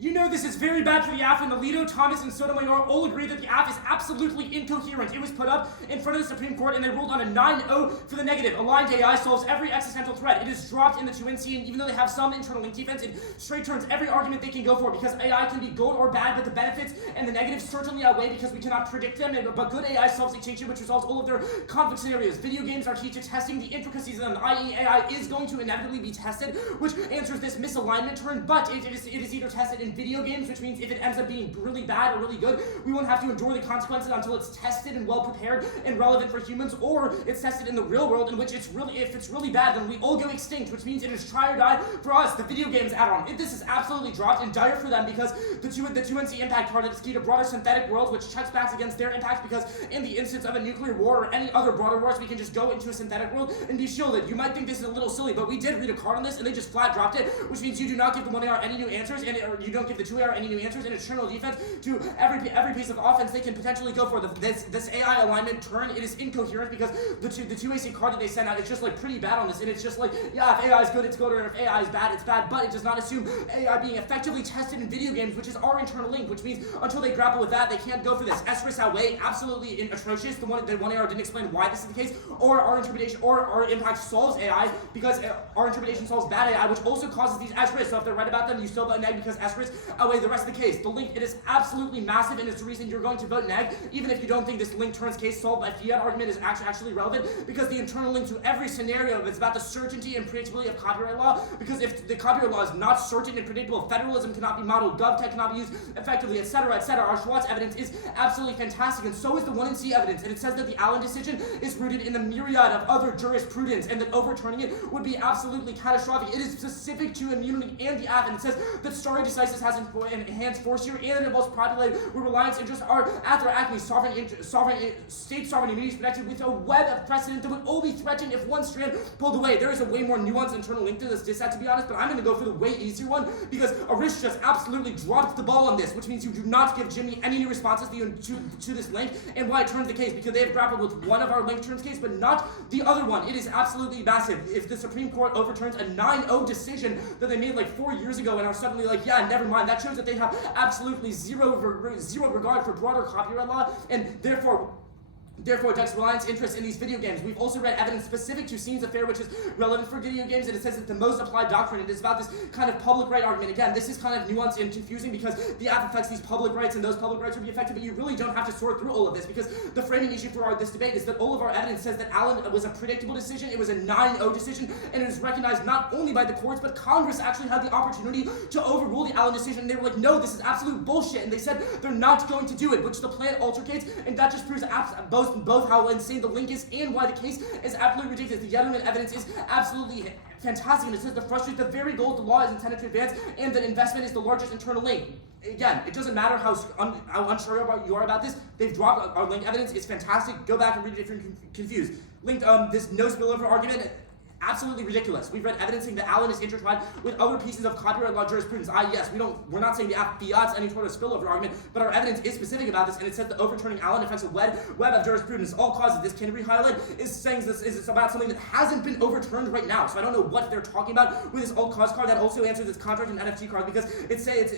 You know this is very bad for the AF, and Alito, Thomas, and Sotomayor all agree that the AF is absolutely incoherent. It was put up in front of the Supreme Court, and they ruled on a 9-0 for the negative. Aligned AI solves every existential threat. It is dropped in the 2NC, and even though they have some internal link defense, it straight turns every argument they can go for, because AI can be good or bad, but the benefits and the negatives certainly outweigh because we cannot predict them, but good AI solves extinction, which resolves all of their conflict scenarios. Video games are key to testing the intricacies of them, i.e. AI is going to inevitably be tested, which answers this misalignment turn, but it is either tested in video games, which means if it ends up being really bad or really good, we won't have to endure the consequences until it's tested and well prepared and relevant for humans, or it's tested in the real world, in which if it's really bad, then we all go extinct, which means it is try or die for us, the video games add-on. This is absolutely dropped and dire for them, because the 2NC impact card is key to broader synthetic worlds, which checks back against their impact, because in the instance of a nuclear war or any other broader wars, we can just go into a synthetic world and be shielded. You might think this is a little silly, but we did read a card on this, and they just flat dropped it, which means you do not give the 1AR any new answers, or you don't give the 2AR any new answers, and eternal defense to every piece of offense they can potentially go for. This AI alignment turn, it is incoherent, because the 2AC card that they send out, it's just like pretty bad on this, and it's just like, yeah, if AI is good, it's good, or if AI is bad, it's bad, but it does not assume AI being effectively tested in video games, which is our internal link, which means until they grapple with that, they can't go for this. S-risk outweigh, absolutely atrocious. The 1AR didn't explain why this is the case, or our interpretation, or our impact solves AI, because our interpretation solves bad AI, which also causes these S-risks, so if they're right about them, you still vote neg because S-risks outweigh the rest of the case. The link, it is absolutely massive, and it's the reason you're going to vote neg, even if you don't think this link turns case solved by fiat argument is actually relevant, because the internal link to every scenario is about the certainty and predictability of copyright law, because if the copyright law is not certain and predictable, federalism cannot be modeled, GovTech cannot be used effectively, etc., etc. Our Schwartz evidence is absolutely fantastic, and so is the 1NC evidence, and it says that the Allen decision is rooted in the myriad of other jurisprudence, and that overturning it would be absolutely catastrophic. It is specific to immunity and the AF, and it says that stare decisis has enhanced force here, and it involves populated with reliance interests are at their acme, state sovereign immunity is protected with a web of precedent that would all be threatened if one strand pulled away. There is a way more nuanced internal link to this dissent, to be honest, but I'm going to go for the way easier one, because Arish just absolutely dropped the ball on this, which means you do not give Jimmy any new responses to this link, and why it turns the case, because they have grappled with one of our link turns case, but not the other one. It is absolutely massive. If the Supreme Court overturns a 9-0 decision that they made like 4 years ago and are suddenly like, yeah, never mind, that shows that they have absolutely zero regard for broader copyright law, and therefore Dex reliance interest in these video games. We've also read evidence specific to scenes affair, which is relevant for video games, and it says that the most applied doctrine, it is about this kind of public right argument. Again, this is kind of nuanced and confusing, because the app affects these public rights, and those public rights will be affected, but you really don't have to sort through all of this, because the framing issue for this debate is that all of our evidence says that Allen was a predictable decision, it was a 9-0 decision, and it is recognized not only by the courts, but Congress actually had the opportunity to overrule the Allen decision, and they were like, no, this is absolute bullshit, and they said they're not going to do it, which the plan altercates, and that just proves both how insane the link is and why the case is absolutely ridiculous. The Yetterman evidence is absolutely fantastic, and it says to frustrate the very goal the law is intended to advance, and that investment is the largest internal link. Again, it doesn't matter how unsure you are about this. They've dropped our link evidence. It's fantastic. Go back and read it if you're confused. Linked, this no spillover argument, absolutely ridiculous. We've read evidence saying that Allen is intertwined with other pieces of copyright law jurisprudence. Yes, we're not saying the fiat's any sort of spillover argument, but our evidence is specific about this, and it says that overturning Allen affects a web of jurisprudence. All causes this can be highlighted is saying this is about something that hasn't been overturned right now. So I don't know what they're talking about with this all cause card. That also answers this contract and NFT card, because it's saying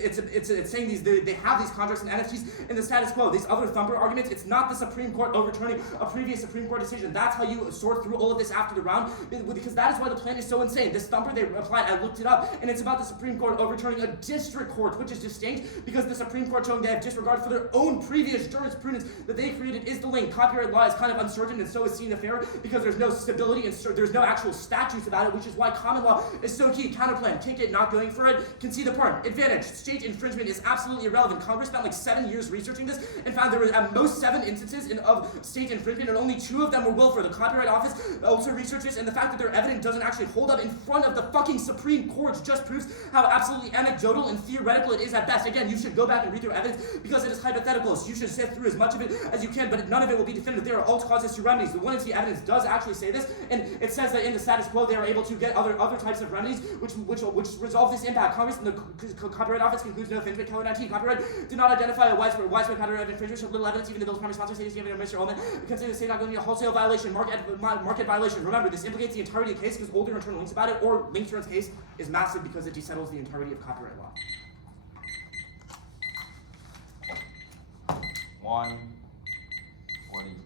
they have these contracts and NFTs in the status quo. These other thumper arguments, it's not the Supreme Court overturning a previous Supreme Court decision. That's how you sort through all of this after the round, because that is why the plan is so insane. This thumper they applied, I looked it up, and it's about the Supreme Court overturning a district court, which is distinct because the Supreme Court showing they have disregard for their own previous jurisprudence that they created is the link. Copyright law is kind of uncertain, and so is seen affair, because there's no stability and there's no actual statutes about it, which is why common law is so key. Counterplan, take it, not going for it, can see the point. Advantage, state infringement is absolutely irrelevant. Congress spent like 7 years researching this and found there were at most 7 instances of state infringement, and only 2 of them were willful. The Copyright Office also researched this, and the fact that their evidence doesn't actually hold up in front of the fucking Supreme Court just proves how absolutely anecdotal and theoretical it is at best. Again, you should go back and read their evidence because it is hypothetical, so you should sift through as much of it as you can, but none of it will be definitive. There are alt causes to remedies. The 1NC evidence does actually say this, and it says that in the status quo they are able to get other types of remedies which resolve this impact. Congress and the Copyright Office concludes no infringement. Code 19 copyright did not identify a widespread pattern of infringement of little evidence. Even the bill's primary sponsor, Sadie Stephen and Mr. Ullman, consider the state not going to be a wholesale violation, market violation. Remember, this implicates the entirety of the case because older internal links about it, or Linkstern's case is massive because it desettles the entirety of copyright law. 140.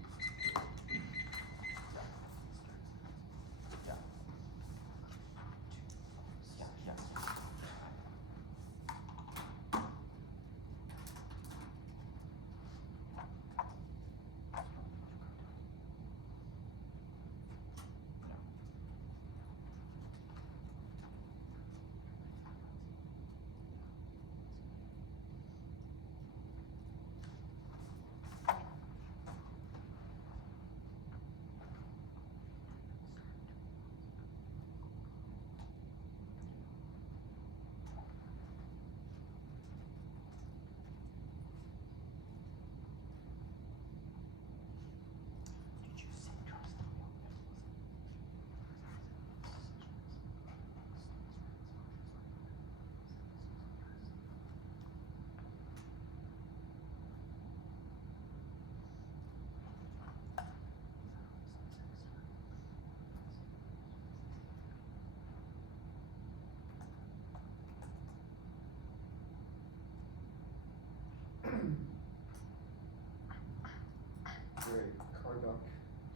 Great. Card doc.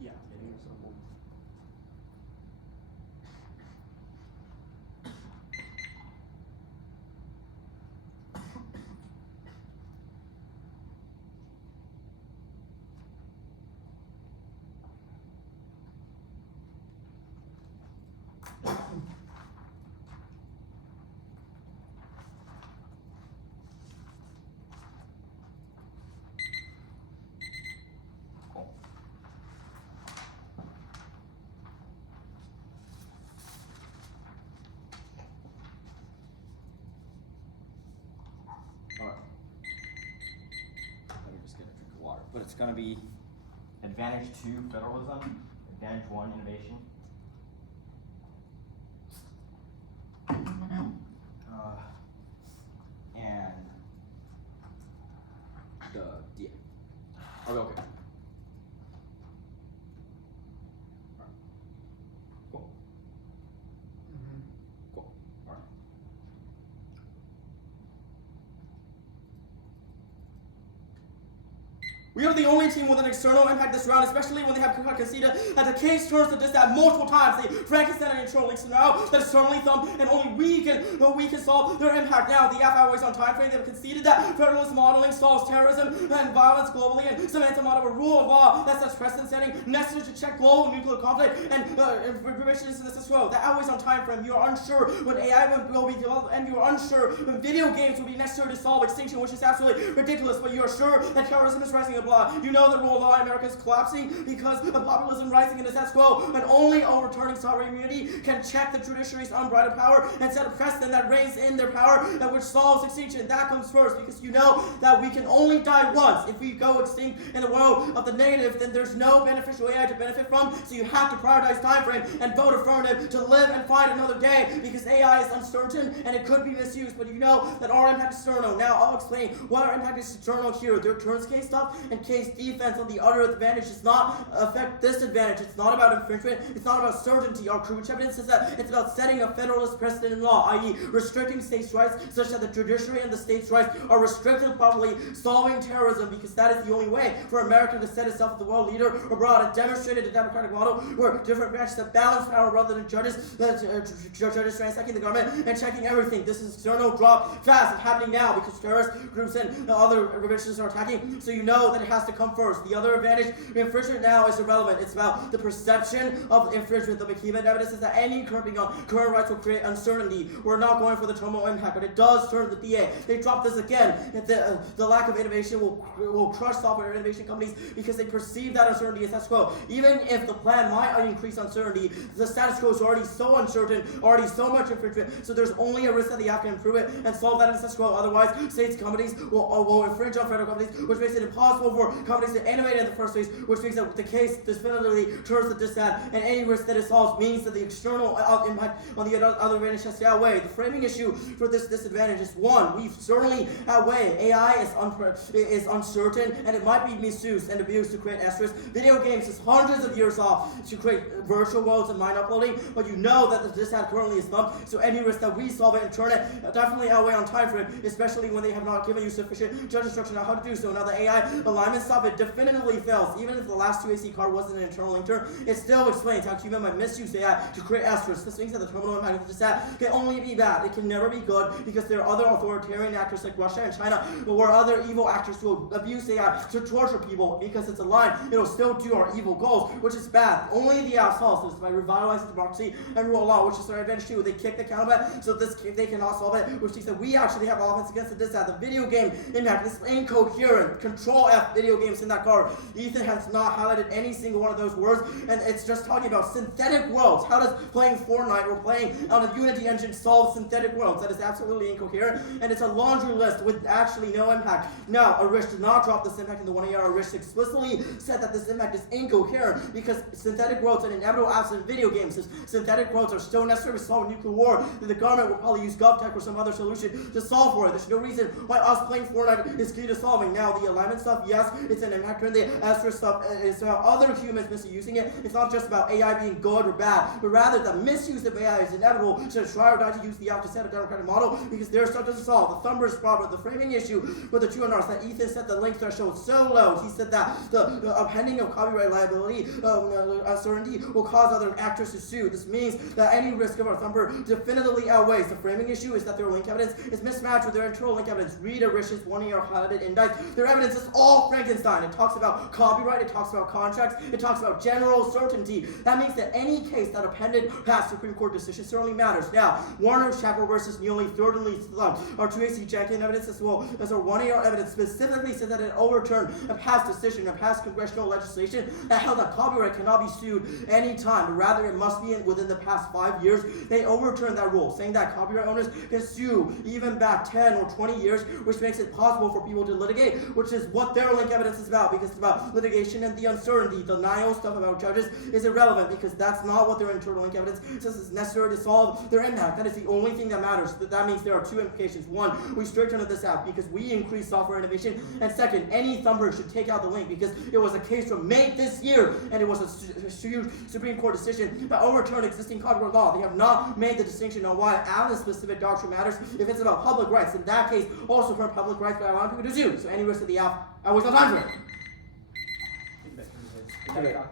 Yeah. Alright. Let me just get a drink of water. But it's gonna be Advantage 2, federalism. Advantage 1, innovation. and the yeah. Okay, okay. Alright. Cool. Cool. Alright. We are the only team with an external impact this round, especially when they have conceded that the case turns to this that multiple times. They Frankenstein and internal links now that is terminally thumbed, and only we can solve their impact now. The FI waits on time frame. They have conceded that federalist modeling solves terrorism and violence globally, and Samantha model a rule of law that sets precedent setting necessary to check global nuclear conflict and permissions in the quo. That always on time frame. You are unsure when AI will be developed, and you are unsure when video games will be necessary to solve extinction, which is absolutely ridiculous. But you are sure that terrorism is rising above blah. You know the rule of law in America is collapsing because of populism rising in the status quo, and only overturning sovereign immunity can check the judiciary's unbridled power and set a precedent that reigns in their power and which solves extinction. That comes first, because you know that we can only die once. If we go extinct in the world of the negative, then there's no beneficial AI to benefit from, so you have to prioritize time frame and vote affirmative to live and fight another day, because AI is uncertain and it could be misused. But you know that our impact is external. Now I'll explain what our impact is external here. Their turns case stuff and case defense on the other advantage does not affect this advantage. It's not about infringement. It's not about certainty. Our crude evidence is that it's about setting a federalist precedent in law, i.e. restricting states' rights such that the judiciary and the states' rights are restricted properly, solving terrorism, because that is the only way for America to set itself as the world leader abroad, and demonstrated a democratic model where different branches that balance power rather than judges ransacking the government and checking everything. This is external drop fast. It's happening now because terrorist groups and other revisions are attacking, so you know that it has to come first. The other advantage, infringement now is irrelevant. It's about the perception of infringement. The McKeevan evidence is that any curbing on current rights will create uncertainty. We're not going for the terminal impact, but it does turn the DA. They dropped this again. The lack of innovation will crush software innovation companies because they perceive that uncertainty as status quo. Even if the plan might increase uncertainty, the status quo is already so uncertain, already so much infringement, so there's only a risk that the app can improve it and solve that in status quo. Otherwise, states companies will infringe on federal companies, which makes it impossible for companies to innovate in the first place, which means that the case definitively turns the dissad, and any risk that it solves means that the external impact on the other advantage has to outweigh. The framing issue for this disadvantage is one, we certainly outweigh. AI is uncertain, and it might be misused and abused to create asterisk. Video games is hundreds of years off to create virtual worlds and mind uploading, but you know that the dissad currently is thumped, so any risk that we solve it and turn it definitely outweigh on time frame, especially when they have not given you sufficient judge instruction on how to do so. Now the AI alignment stuff, it definitively fails. Even if the last 2 AC card wasn't an internal linker, it still explains how Cuban might misuse AI to create asterisks. This means that the terminal impact of the dissad can only be bad. It can never be good, because there are other authoritarian actors like Russia and China, or other evil actors who will abuse AI to torture people. Because it's aligned, it'll still do our evil goals, which is bad. Only the app solves this by revitalizing democracy and rule of law, which is their advantage too. They kick the counter back, so they cannot solve it, which means that we actually have offense against the dissad. The video game impact is incoherent. Control F video games in that card. Ethan has not highlighted any single one of those words, and it's just talking about synthetic worlds. How does playing Fortnite or playing on a Unity engine solve synthetic worlds? That is absolutely incoherent, and it's a laundry list with actually no impact. Now, Arish did not drop this impact in the 1 AR. Arish explicitly said that this impact is incoherent because synthetic worlds are inevitable absent in video games. If synthetic worlds are still necessary to solve a nuclear war, then the government will probably use GovTech or some other solution to solve for it. There's no reason why us playing Fortnite is key to solving. Now, the alignment stuff, yes, it's an impact, and the asterisk stuff is about other humans misusing it. It's not just about AI being good or bad, but rather the misuse of AI is inevitable, so try or die to use the app to set a democratic model, because their stuff doesn't solve. The Thumber's problem, the framing issue with the 2 NRs, that Ethan set the link threshold so low. He said that the appending of copyright liability uncertainty will cause other actors to sue. This means that any risk of our Thumber definitively outweighs. The framing issue is that their link evidence is mismatched with their internal link evidence. Read Arish's 1 AR highlighted index. Their evidence is all Frankenstein. It talks about copyright, it talks about contracts, it talks about general certainty. That means that any case that appended past Supreme Court decision certainly matters. Now, Warner, Chappell versus Neely, thirdly, our 2 AC Jenkins evidence as well as our 1 AR evidence specifically said that it overturned a past decision, a past congressional legislation that held that copyright cannot be sued anytime, but rather it must be within the past 5 years. They overturned that rule, saying that copyright owners can sue even back 10 or 20 years, which makes it possible for people to litigate, which is what their link evidence is about, because it's about litigation and the uncertainty. The NIO stuff about judges is irrelevant, because that's not what their internal link evidence says is necessary to solve their impact. That is the only thing that matters. That means there are 2 implications. One, we straight turn this app because we increase software innovation, and second, any Thumber should take out the link because it was a case from May this year, and it was a huge Supreme Court decision that overturned existing copyright law. They have not made the distinction on why Allen's specific doctrine matters if it's about public rights. In that case, also from public rights, but I want people to sue. So any risk of the app, I waste no time for it. Feedback from the 5%.